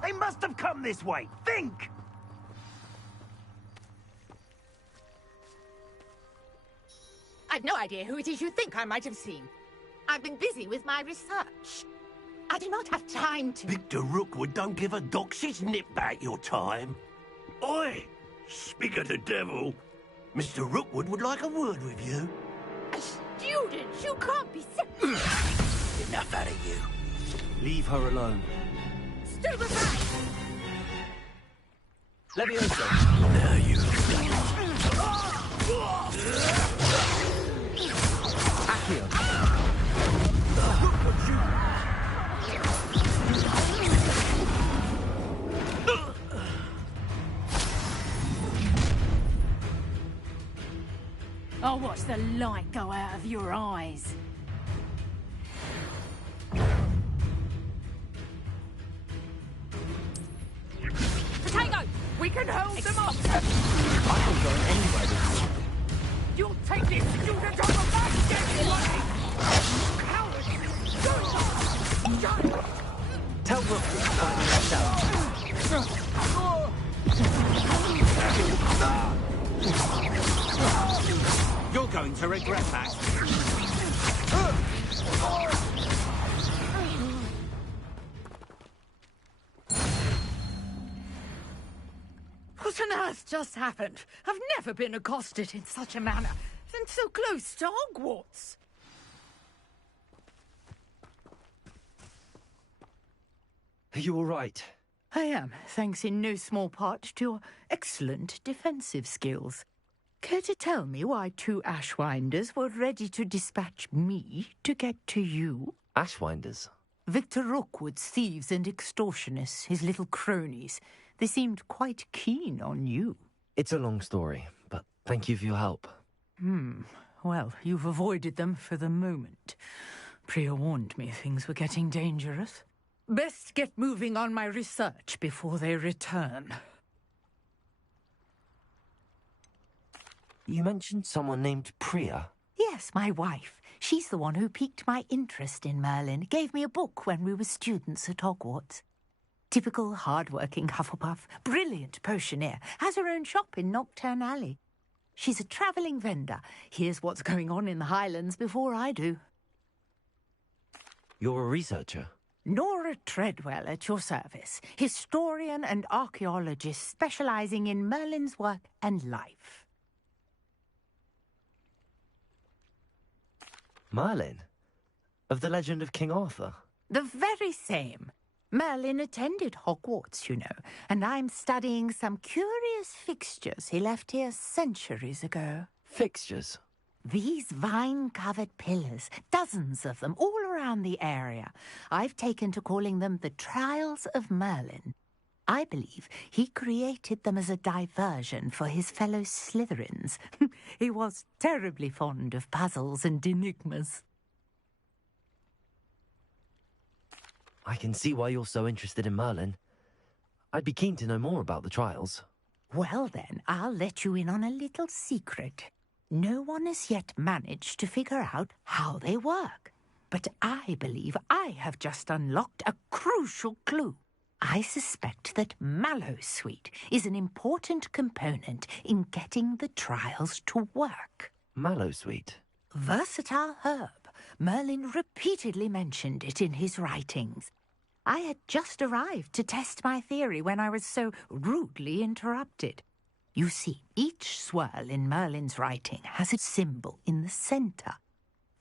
They must have come this way. Think! I've no idea who it is you think I might have seen. I've been busy with my research. I do not have time to... Victor Rookwood don't give a doxy's nip back your time. Oi! Speak of the devil. Mr. Rookwood would like a word with you. A student? You can't be so... Enough out of you. Leave her alone. Stupefy! Levioso. There you Accio. I'll watch the light go out of your eyes. Potato! We can hold them up! I can go anywhere with you. You'll take this student on the back, dead Coward! Tell Rookwood to find me left out. You're going to regret that. What on earth just happened? I've never been accosted in such a manner, and so close to Hogwarts. Are you all right? I am, thanks in no small part to your excellent defensive skills. Care to tell me why two Ashwinders were ready to dispatch me to get to you? Ashwinders? Victor Rookwood's thieves and extortionists, his little cronies. They seemed quite keen on you. It's a long story, but thank you for your help. Well, you've avoided them for the moment. Priya warned me things were getting dangerous. Best get moving on my research before they return. You mentioned someone named Priya? Yes, my wife. She's the one who piqued my interest in Merlin. Gave me a book when we were students at Hogwarts. Typical hard-working Hufflepuff, brilliant potioneer, has her own shop in Nocturne Alley. She's a travelling vendor. Hears what's going on in the Highlands before I do. You're a researcher? Nora Treadwell at your service, historian and archaeologist specializing in Merlin's work and life. Merlin? Of the legend of King Arthur? The very same. Merlin attended Hogwarts, you know, and I'm studying some curious fixtures he left here centuries ago. Fixtures? These vine-covered pillars, dozens of them, all around the area. I've taken to calling them the Trials of Merlin. I believe he created them as a diversion for his fellow Slytherins. He was terribly fond of puzzles and enigmas. I can see why you're so interested in Merlin. I'd be keen to know more about the trials. Well then, I'll let you in on a little secret. No one has yet managed to figure out how they work. But I believe I have just unlocked a crucial clue. I suspect that Mallowsweet is an important component in getting the trials to work. Mallowsweet? Versatile herb. Merlin repeatedly mentioned it in his writings. I had just arrived to test my theory when I was so rudely interrupted. You see, each swirl in Merlin's writing has a symbol in the centre.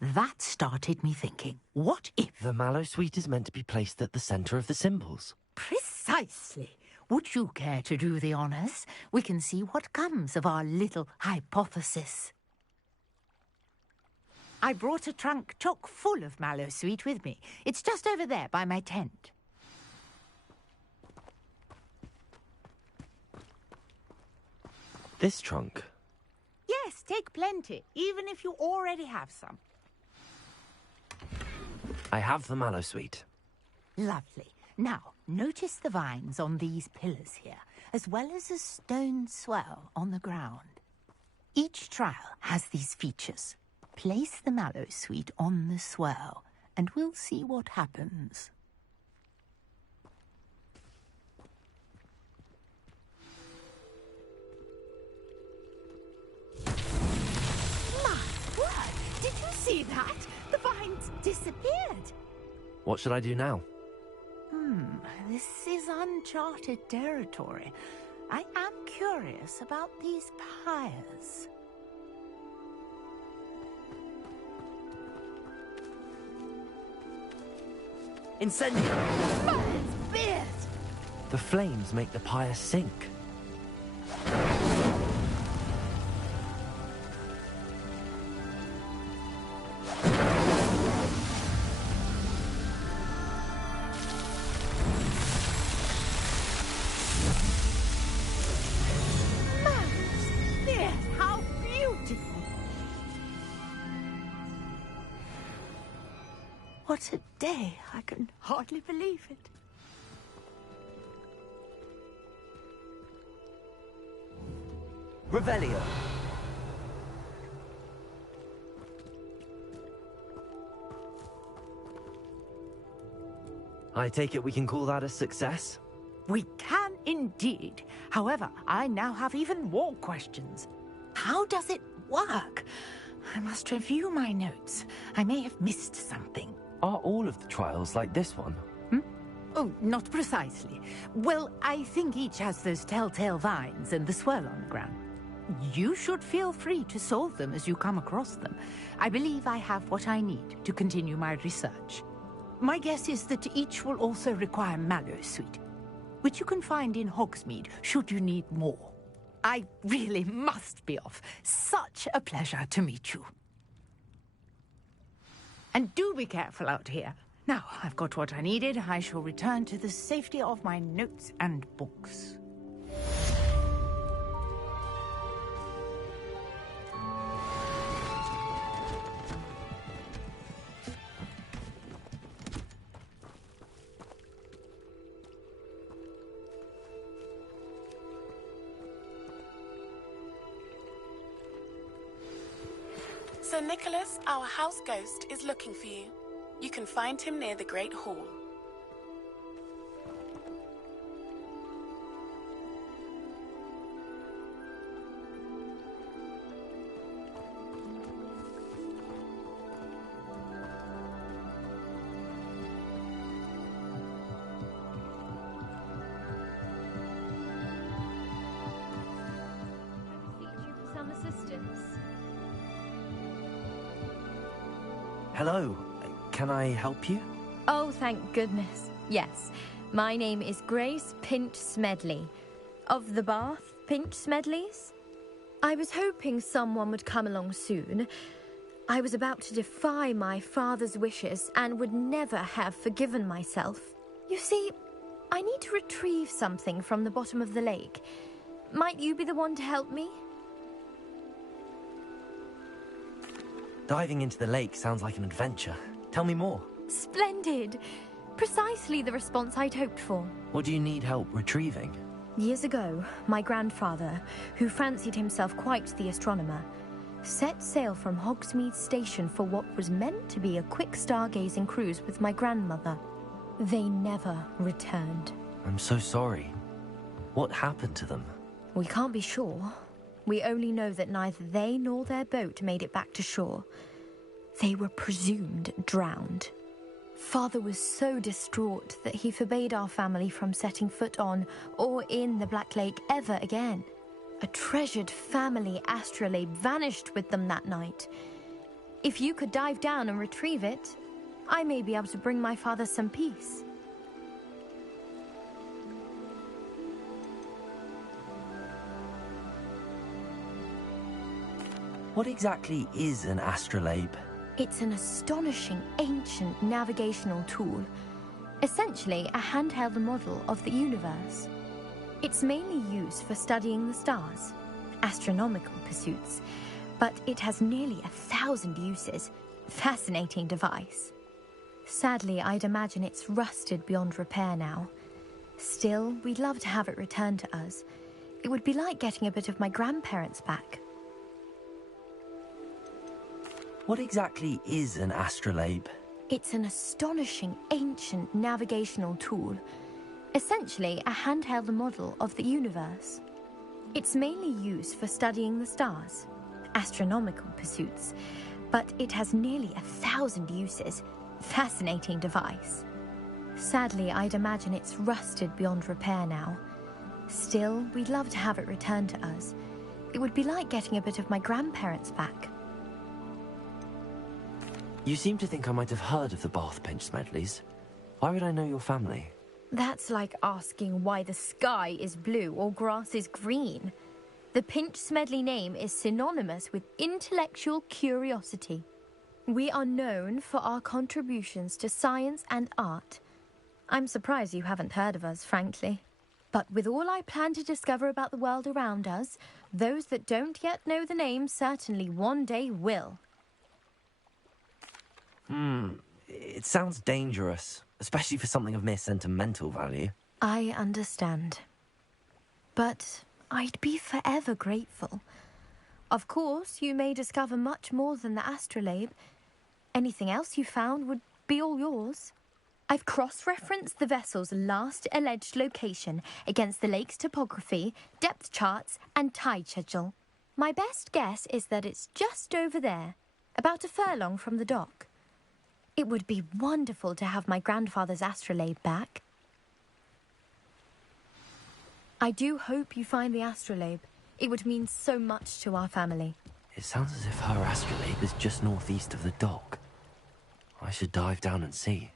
That started me thinking, what if... The Mallowsweet is meant to be placed at the centre of the symbols. Precisely. Would you care to do the honours? We can see what comes of our little hypothesis. I brought a trunk chock full of Mallowsweet with me. It's just over there by my tent. This trunk? Yes, take plenty, even if you already have some. I have the Mallowsweet. Lovely. Now, notice the vines on these pillars here, as well as a stone swell on the ground. Each trial has these features. Place the Mallowsweet on the swell, and we'll see what happens. My word! Did you see that? The vines disappeared. What should I do now? This is uncharted territory. I am curious about these pyres. Incendio! Merlin's beard! The flames make the pyre sink. Merlin's beard! How beautiful! What a day! I can hardly believe it. Revelio. I take it we can call that a success? We can indeed. However, I now have even more questions. How does it work? I must review my notes. I may have missed something. Are all of the trials like this one? Oh, not precisely. Well, I think each has those telltale vines and the swirl on the ground. You should feel free to solve them as you come across them. I believe I have what I need to continue my research. My guess is that each will also require Mallowsweet, which you can find in Hogsmeade should you need more. I really must be off. Such a pleasure to meet you. And do be careful out here. Now, I've got what I needed. I shall return to the safety of my notes and books. Sir Nicholas, our house ghost, is looking for you. You can find him near the Great Hall. Hello. Can I help you? Oh, thank goodness. Yes. My name is Grace Pinch Smedley. Of the Bath Pinch Smedleys? I was hoping someone would come along soon. I was about to defy my father's wishes and would never have forgiven myself. You see, I need to retrieve something from the bottom of the lake. Might you be the one to help me? Diving into the lake sounds like an adventure. Tell me more. Splendid! Precisely the response I'd hoped for. What do you need help retrieving? Years ago, my grandfather, who fancied himself quite the astronomer, set sail from Hogsmeade Station for what was meant to be a quick stargazing cruise with my grandmother. They never returned. I'm so sorry. What happened to them? We can't be sure. We only know that neither they nor their boat made it back to shore. They were presumed drowned. Father was so distraught that he forbade our family from setting foot on or in the Black Lake ever again. A treasured family astrolabe vanished with them that night. If you could dive down and retrieve it, I may be able to bring my father some peace. What exactly is an astrolabe? It's an astonishing ancient navigational tool, essentially a handheld model of the universe. It's mainly used for studying the stars, astronomical pursuits, but it has nearly 1,000 uses. Fascinating device. Sadly, I'd imagine it's rusted beyond repair now. Still, we'd love to have it returned to us. It would be like getting a bit of my grandparents back. What exactly is an astrolabe? It's an astonishing ancient navigational tool, essentially a handheld model of the universe. It's mainly used for studying the stars, astronomical pursuits, but it has nearly 1,000 uses. Fascinating device. Sadly, I'd imagine it's rusted beyond repair now. Still, we'd love to have it returned to us. It would be like getting a bit of my grandparents back. You seem to think I might have heard of the Bath Pinch Smedleys. Why would I know your family? That's like asking why the sky is blue or grass is green. The Pinch Smedley name is synonymous with intellectual curiosity. We are known for our contributions to science and art. I'm surprised you haven't heard of us, frankly. But with all I plan to discover about the world around us, those that don't yet know the name certainly one day will. It sounds dangerous, especially for something of mere sentimental value. I understand. But I'd be forever grateful. Of course, you may discover much more than the astrolabe. Anything else you found would be all yours. I've cross-referenced the vessel's last alleged location against the lake's topography, depth charts, and tide schedule. My best guess is that it's just over there, about a furlong from the dock. It would be wonderful to have my grandfather's astrolabe back. I do hope you find the astrolabe. It would mean so much to our family. It sounds as if her astrolabe is just northeast of the dock. I should dive down and see.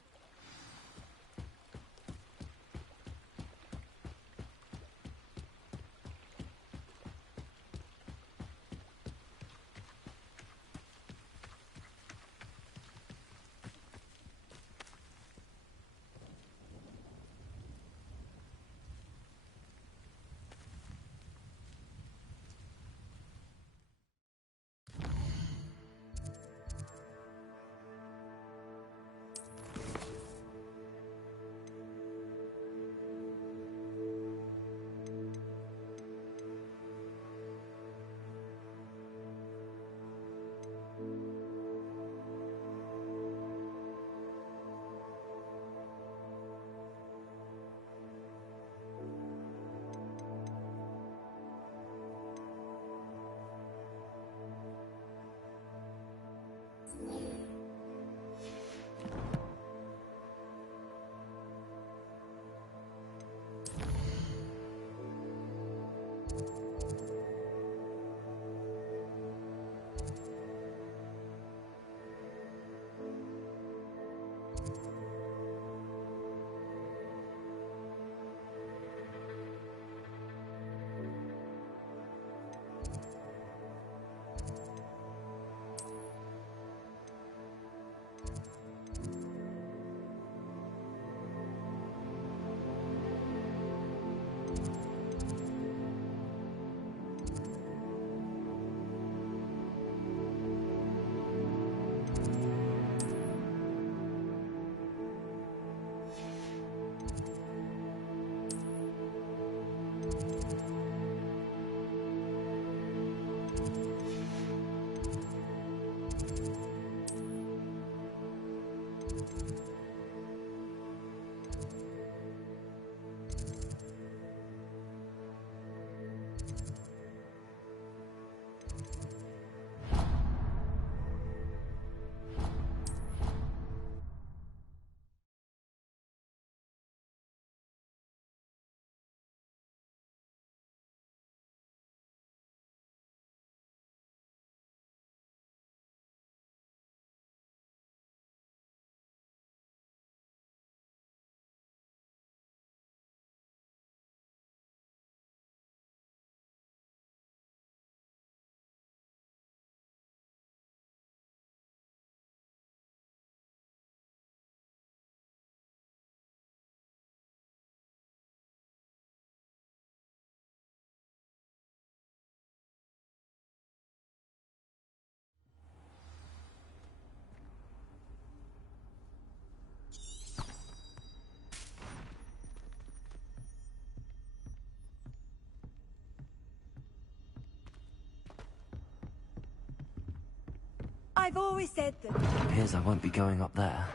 I've always said that. Appears I won't be going up there.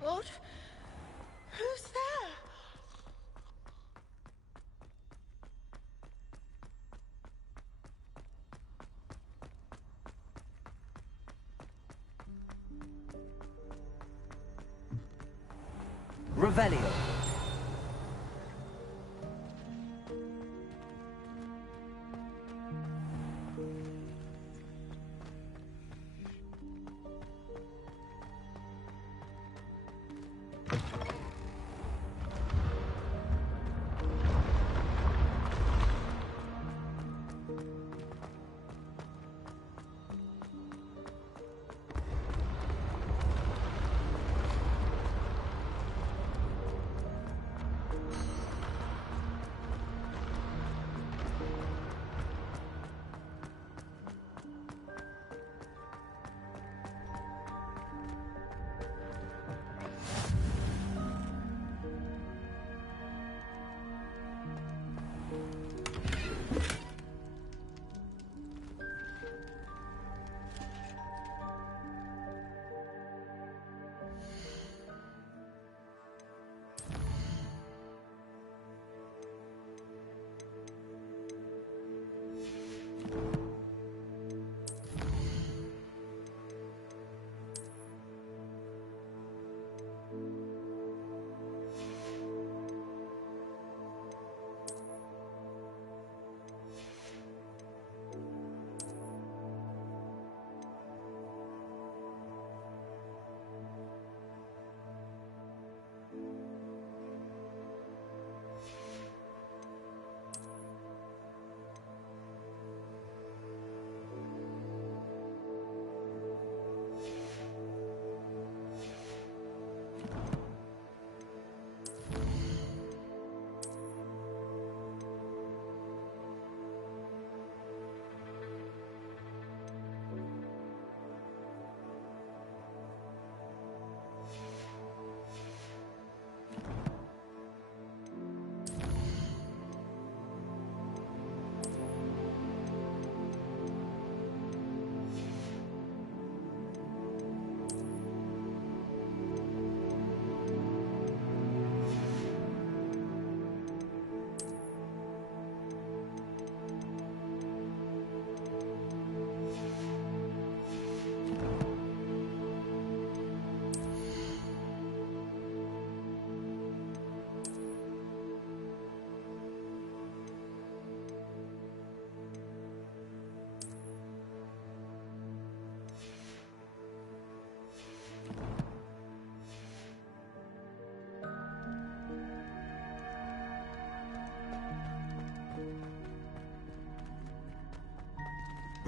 What? Who's there? Revelio.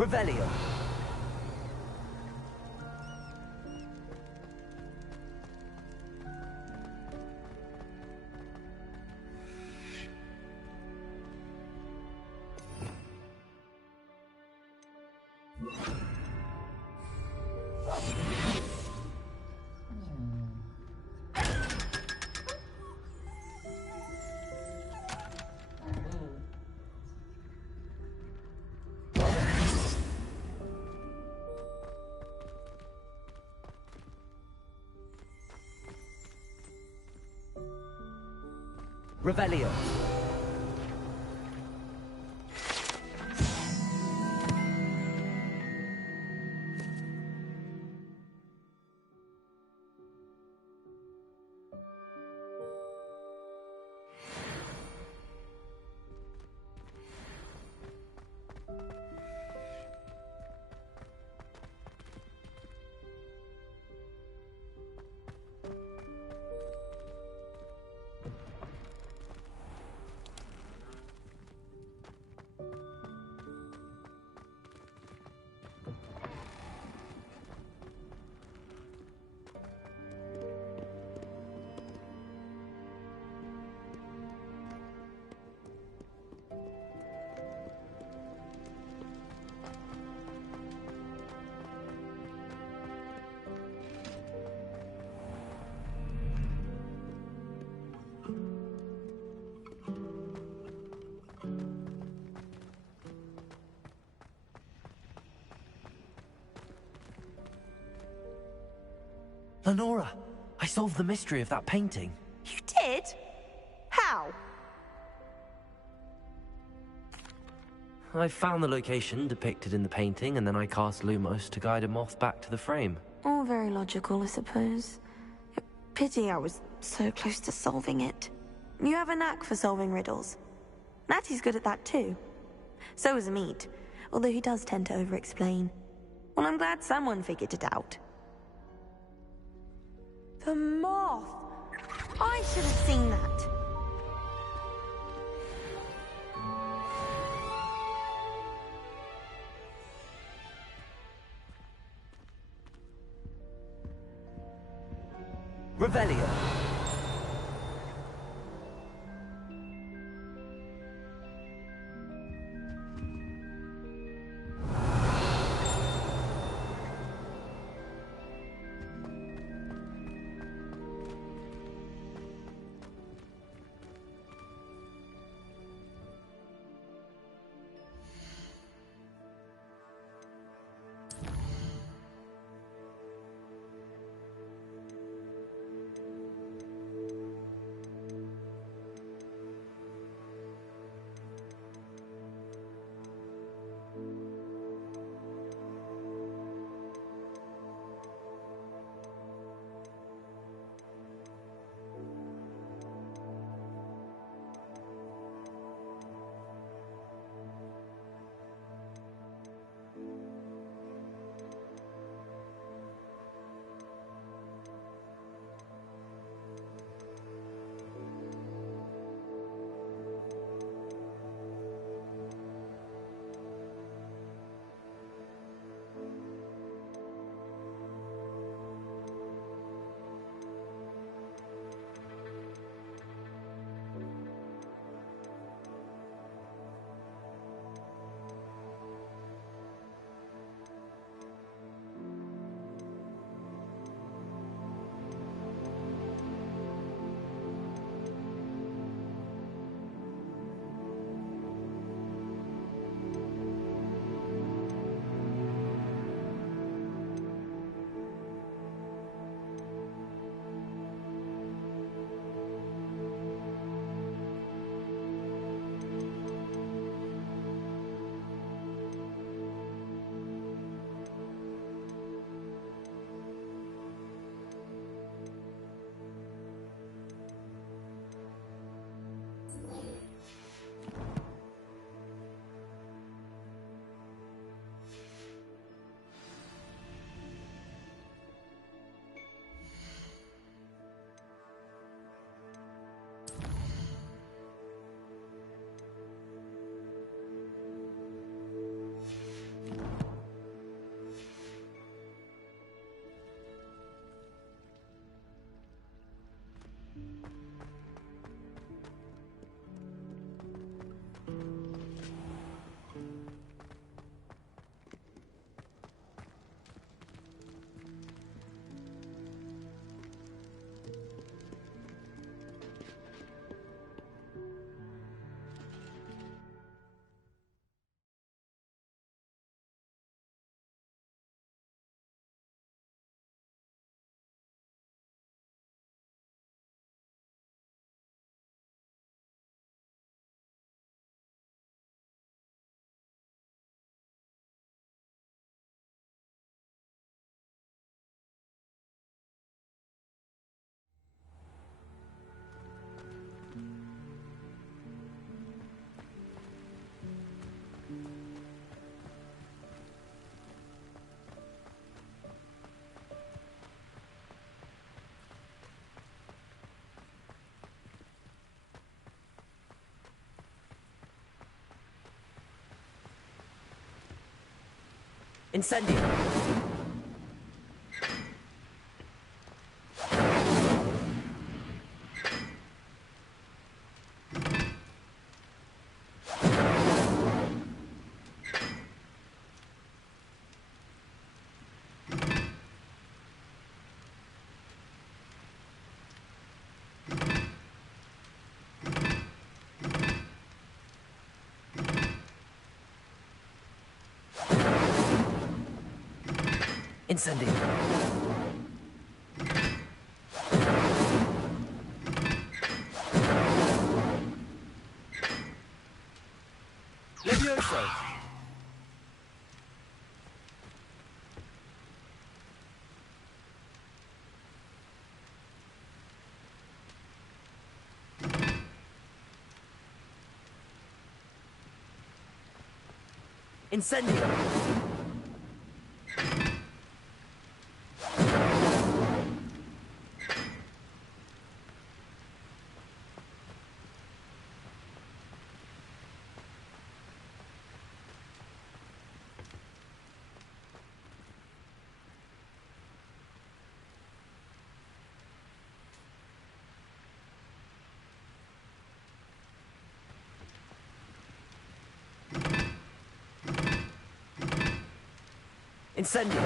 Revelio. Revelio. Lenora, I solved the mystery of that painting. You did? How? I found the location depicted in the painting, and then I cast Lumos to guide a moth back to the frame. All very logical, I suppose. Pity I was so close to solving it. You have a knack for solving riddles. Natty's good at that too. So is Amit, although he does tend to over-explain. Well, I'm glad someone figured it out. The moth! I should have seen that. Revelio. Incendio! Incendio! Furioso! Incendio! Incendio!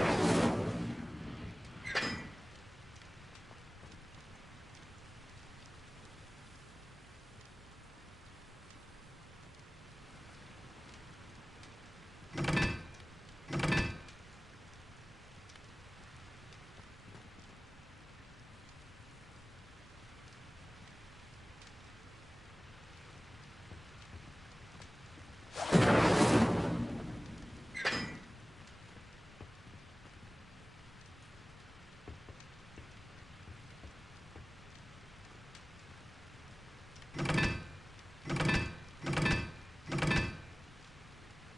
Incendio!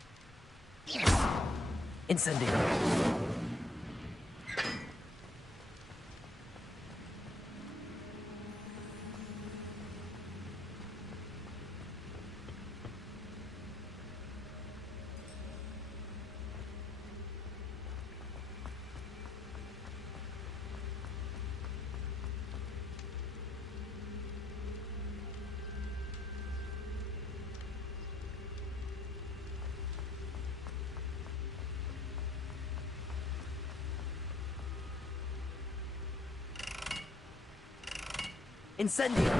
Incendio!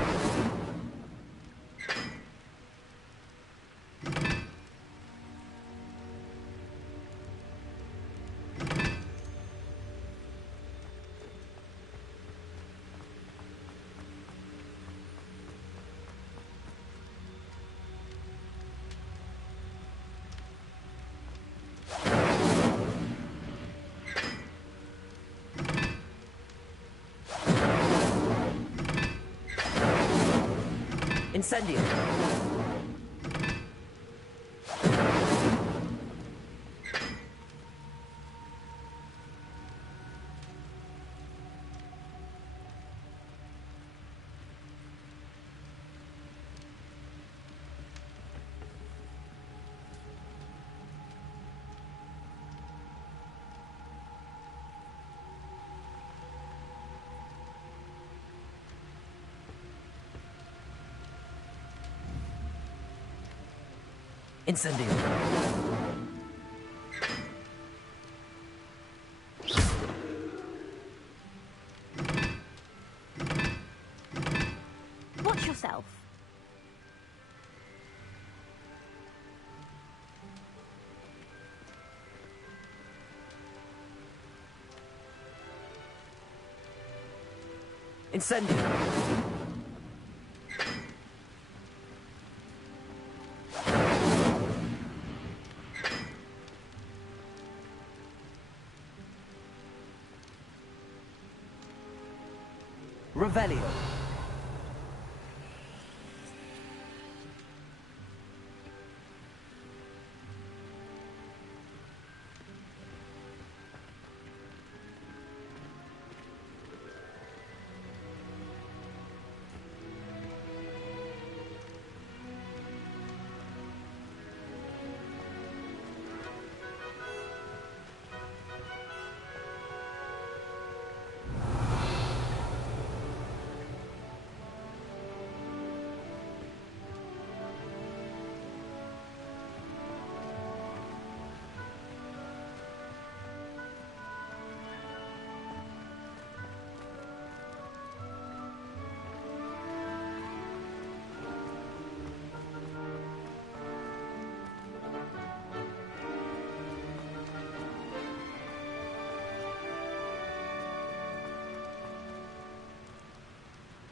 Incendio! Incendio! Watch yourself. Incendio! Revelio.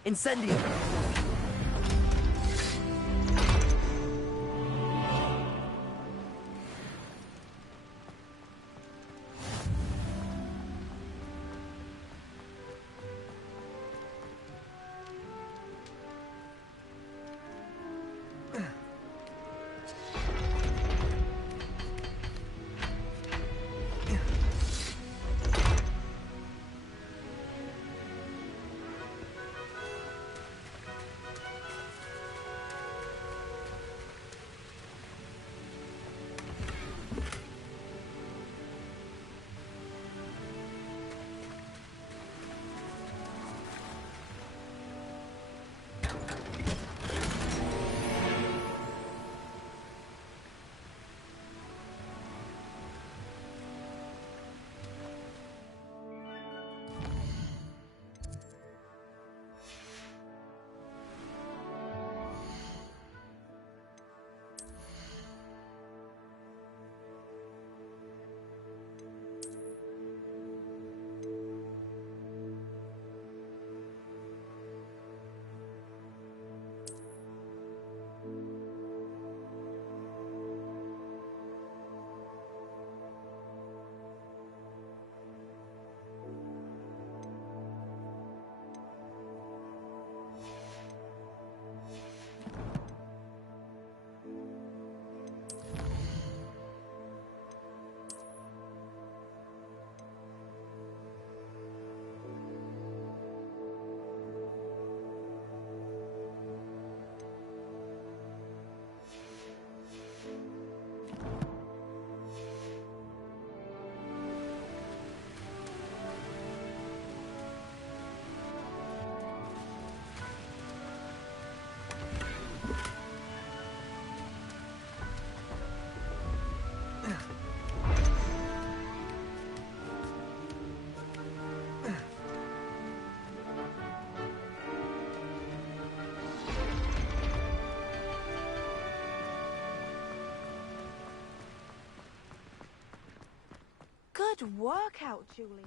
Incendio! Good workout, Julie.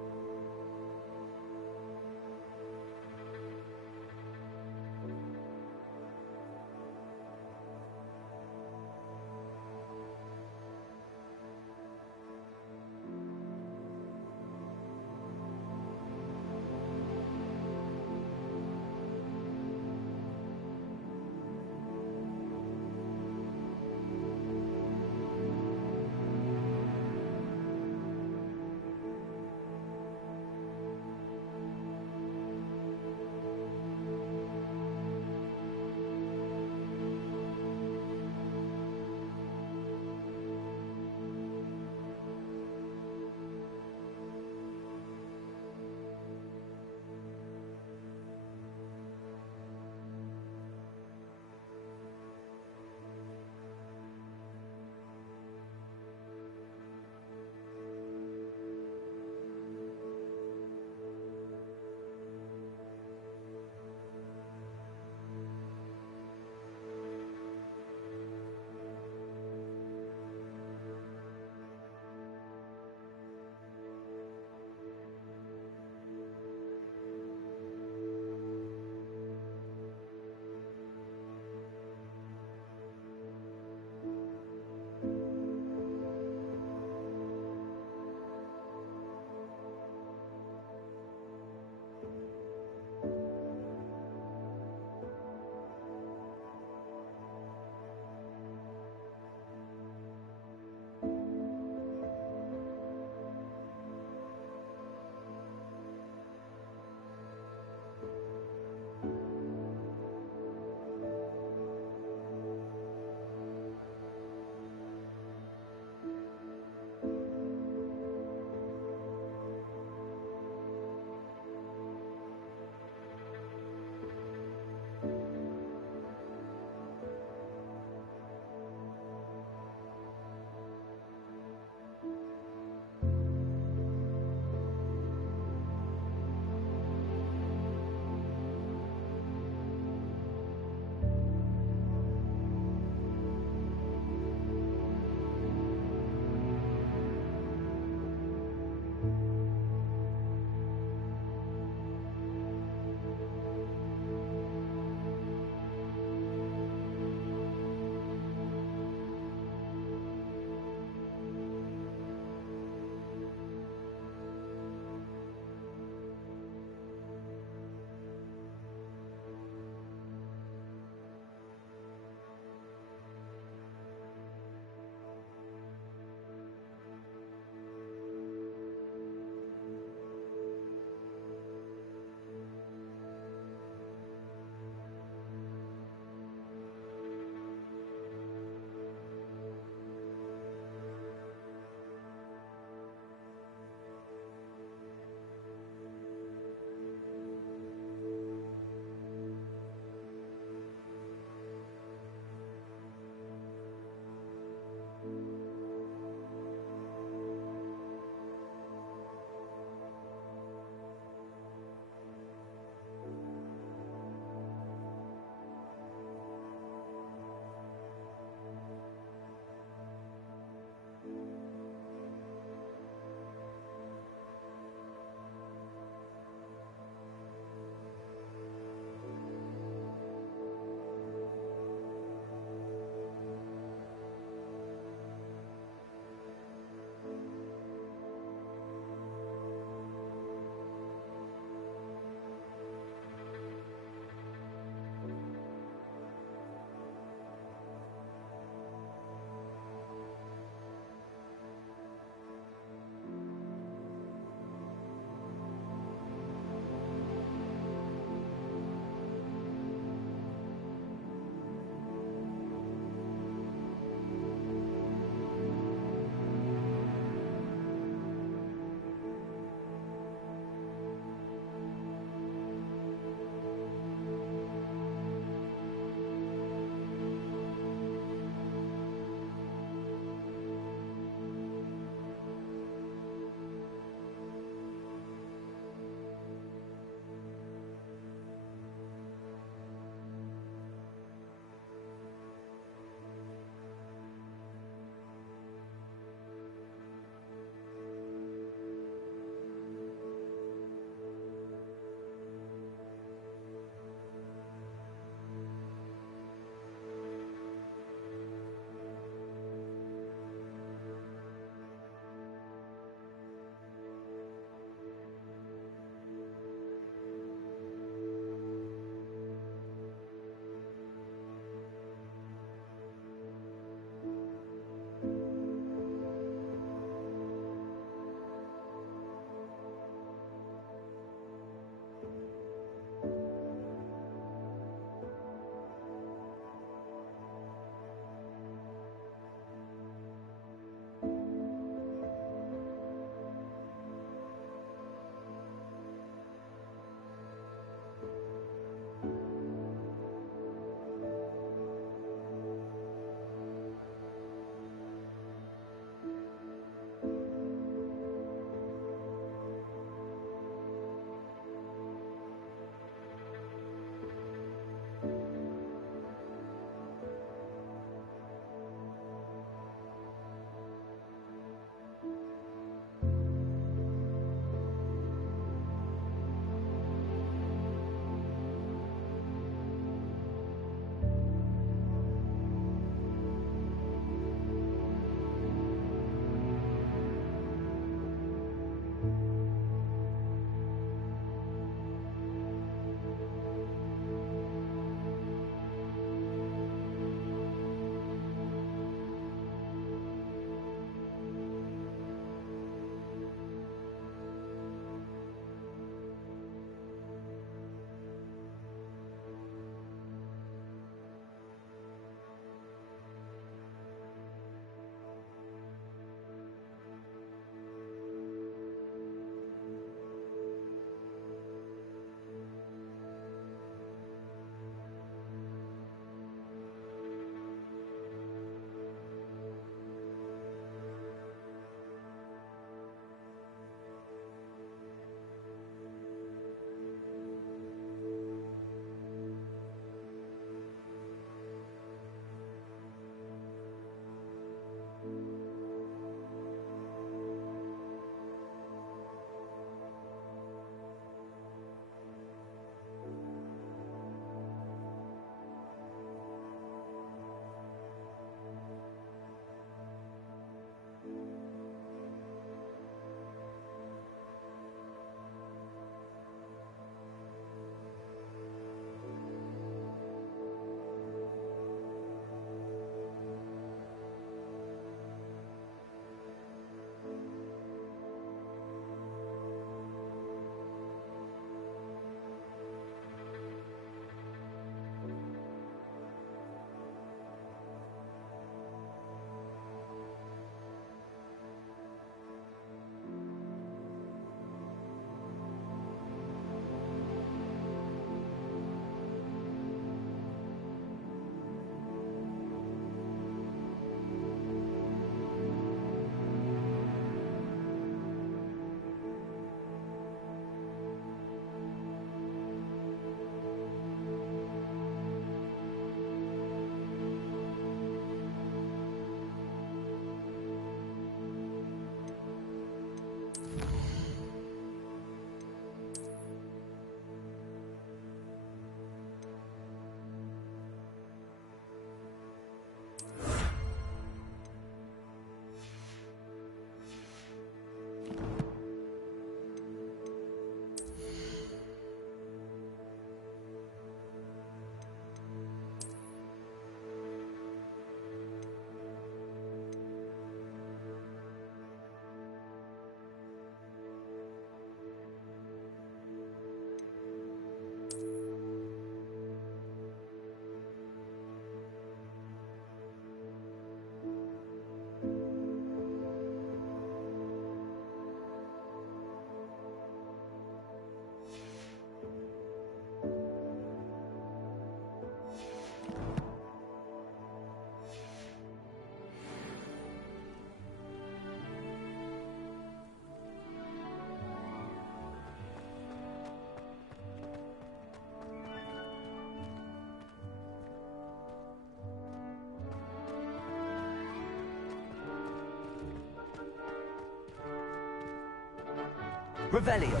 Revelio.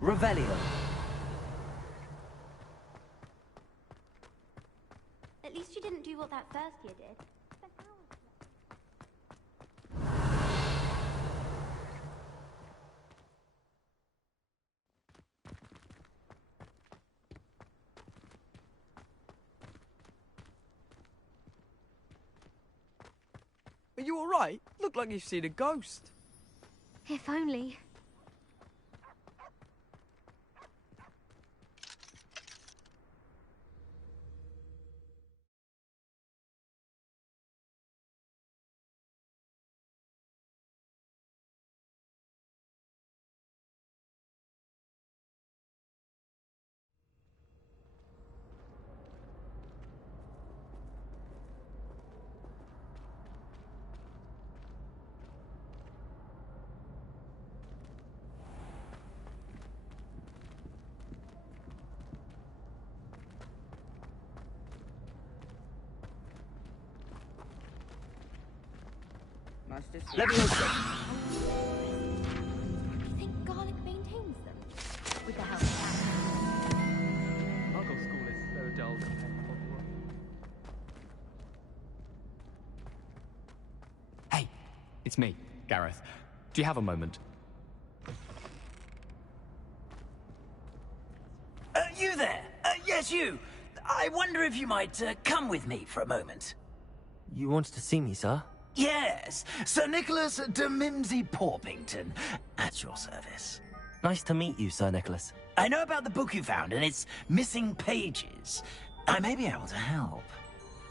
Revelio. At least you didn't do what that first year did. Are you alright? Look like you've seen a ghost. If only. Let me open. You think Garlic maintains them? With the help of that. Muggle school is so dull compared to Hogwarts. Hey, it's me, Gareth. Do you have a moment? You there? Yes, you. I wonder if you might come with me for a moment. You wanted to see me, sir? Yes, Sir Nicholas de Mimsy Porpington, at your service. Nice to meet you, Sir Nicholas. I know about the book you found and its missing pages. I may be able to help.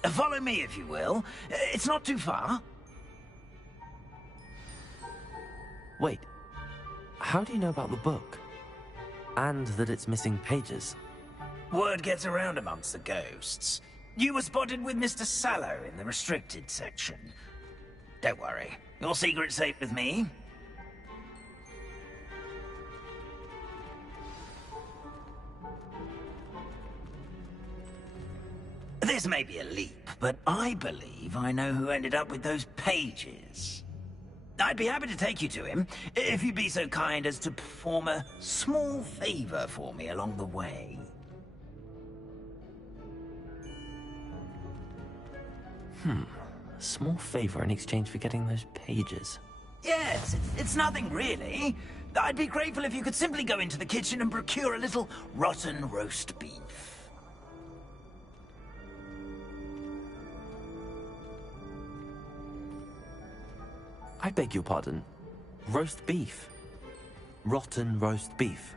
Follow me, if you will. It's not too far. Wait, how do you know about the book? And that it's missing pages? Word gets around amongst the ghosts. You were spotted with Mr. Sallow in the restricted section. Don't worry, your secret's safe with me. This may be a leap, but I believe I know who ended up with those pages. I'd be happy to take you to him, if you'd be so kind as to perform a small favor for me along the way. A small favor in exchange for getting those pages. Yes, it's nothing really. I'd be grateful if you could simply go into the kitchen and procure a little rotten roast beef. I beg your pardon. Roast beef. Rotten roast beef.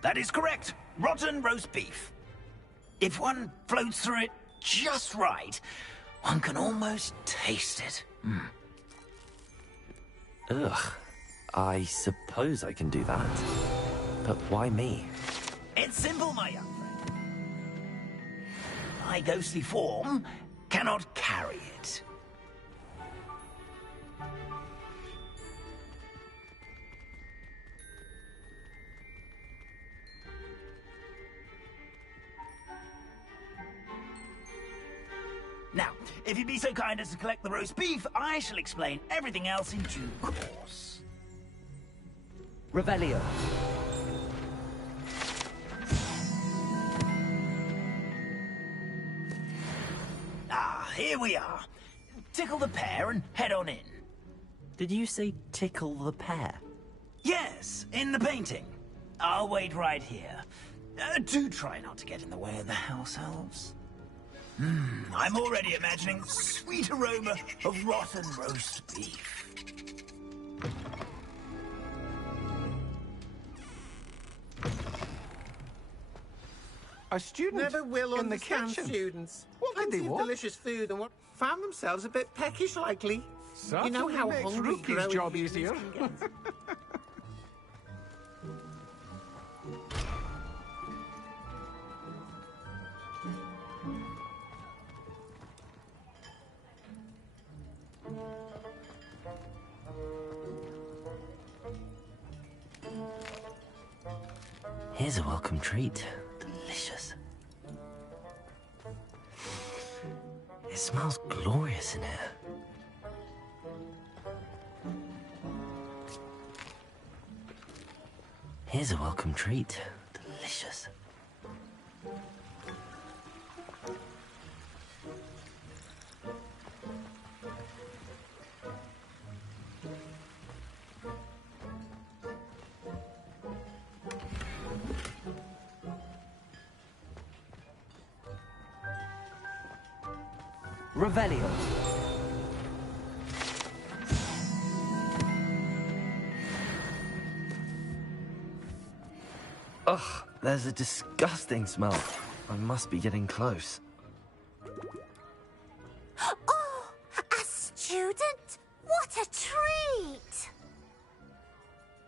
That is correct. Rotten roast beef. If one floats through it just right, one can almost taste it. Ugh. I suppose I can do that. But why me? It's simple, my young friend. My ghostly form cannot carry it. Now, if you'd be so kind as to collect the roast beef, I shall explain everything else in due course. Revelio. Ah, here we are. Tickle the pear and head on in. Did you say tickle the pear? Yes, in the painting. I'll wait right here. Do try not to get in the way of the house elves. I'm already imagining sweet aroma of rotten roast beef. A student? Never will in the understand kitchen? students. What did Plenty they of want? delicious food and what found themselves a bit peckish, likely. Certainly you know how makes hungry Rookie's growing job humans easier. can get. Here's a welcome treat. Delicious. It smells glorious in here. Here's a welcome treat. Delicious. Revelio. Ugh, there's a disgusting smell. I must be getting close. Oh, a student? What a treat!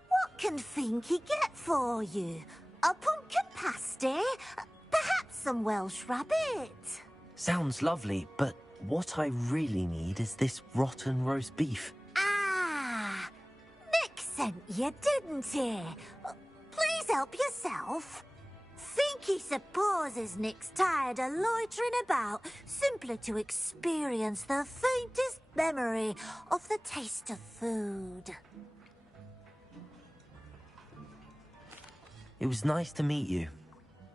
What can Finky get for you? A pumpkin pasty? Perhaps some Welsh rabbit? Sounds lovely, but what I really need is this rotten roast beef. Ah, Nick sent you, didn't he? Please help yourself. Finky supposes Nick's tired of loitering about simply to experience the faintest memory of the taste of food. It was nice to meet you.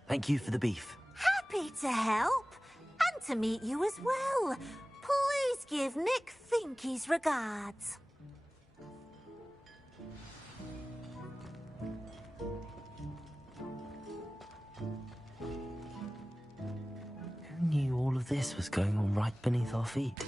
Thank you for the beef. Happy to help. And to meet you as well. Please give Nick Finky's regards. Who knew all of this was going on right beneath our feet?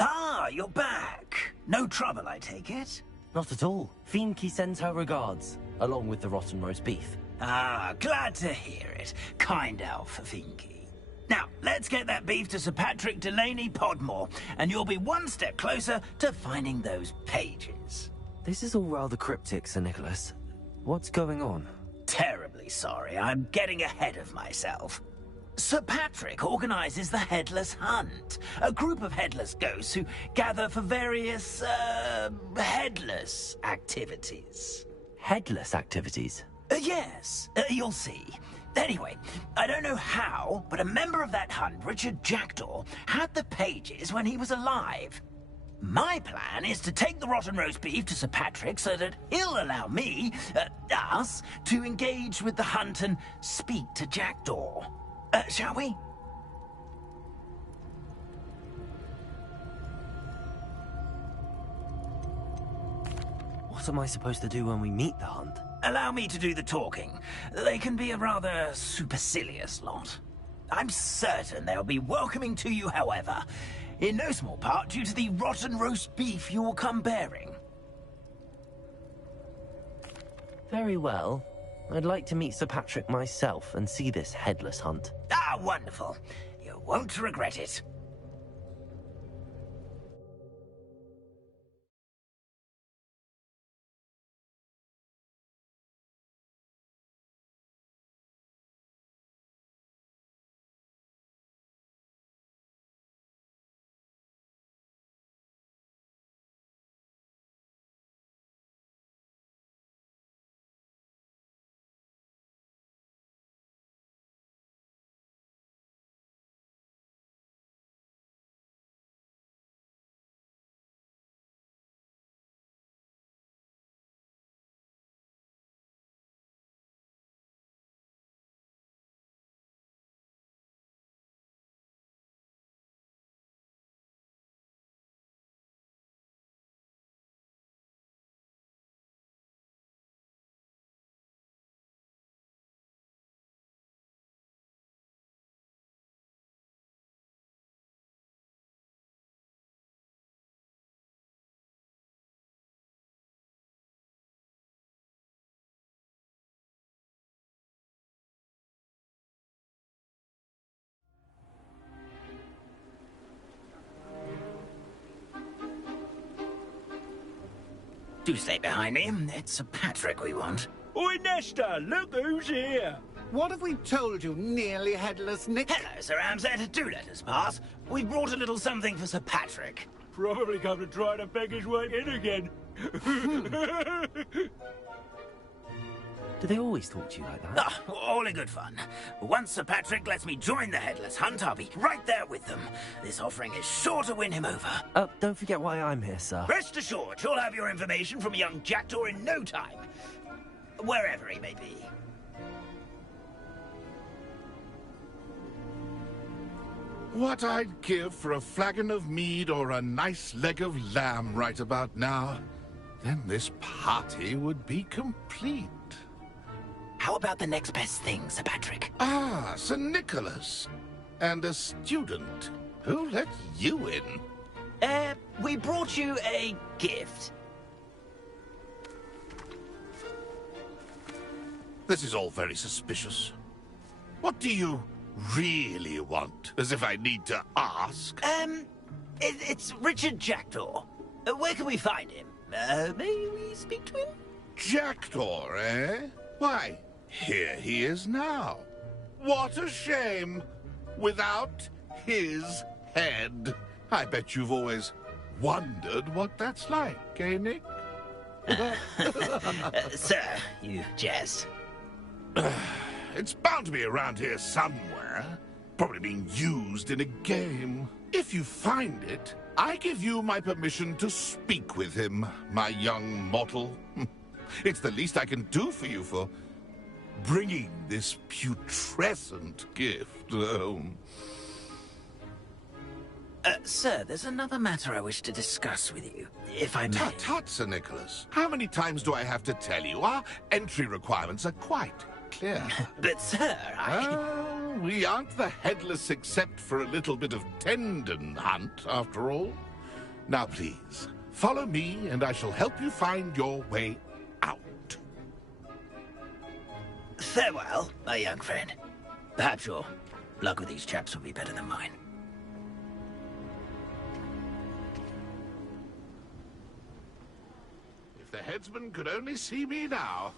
Ah, you're back. No trouble, I take it? Not at all. Finky sends her regards, along with the rotten roast beef. Ah, glad to hear it. Kind elf for Finky. Now, let's get that beef to Sir Patrick Delaney Podmore, and you'll be one step closer to finding those pages. This is all rather cryptic, Sir Nicholas. What's going on? Terribly sorry, I'm getting ahead of myself. Sir Patrick organizes the Headless Hunt, a group of headless ghosts who gather for various, headless activities. Headless activities? Yes, you'll see. Anyway, I don't know how, but a member of that hunt, Richard Jackdaw, had the pages when he was alive. My plan is to take the rotten roast beef to Sir Patrick so that he'll allow me, us, to engage with the hunt and speak to Jackdaw. Shall we? What am I supposed to do when we meet the hunt? Allow me to do the talking. They can be a rather supercilious lot. I'm certain they'll be welcoming to you, however, in no small part due to the rotten roast beef you will come bearing. Very well. I'd like to meet Sir Patrick myself and see this headless hunt. Ah, wonderful. You won't regret it. Do stay behind me. It's Sir Patrick we want. Oi, Nesta, look who's here. What have we told you, nearly headless Nick? Hello, Sir Ramsay. Do let us pass. We've brought a little something for Sir Patrick. Probably come to try to beg his way in again. Do they always talk to you like that? Ah, all in good fun. Once Sir Patrick lets me join the Headless Hunt, I'll be right there with them. This offering is sure to win him over. Don't forget why I'm here, sir. Rest assured, you'll have your information from a young jackdaw in no time. Wherever he may be. What I'd give for a flagon of mead or a nice leg of lamb right about now. Then this party would be complete. How about the next best thing, Sir Patrick? Ah, Sir Nicholas. And a student. Who let you in? We brought you a gift. This is all very suspicious. What do you really want? As if I need to ask. It's Richard Jackdaw. Where can we find him? May we speak to him? Jackdaw, eh? Why, here he is now. What a shame. Without his head. I bet you've always wondered what that's like, eh, Nick? Sir, you jest. It's bound to be around here somewhere. Probably being used in a game. If you find it, I give you my permission to speak with him, my young mortal. It's the least I can do for you for bringing this putrescent gift home. Sir, there's another matter I wish to discuss with you, if I may. Tut, tut, Sir Nicholas. How many times do I have to tell you? Our entry requirements are quite clear. But, sir, we aren't the Headless except for a little bit of tendon hunt, after all. Now, please, follow me, and I shall help you find your way out. Farewell, my young friend. Perhaps your luck with these chaps will be better than mine. If the headsman could only see me now.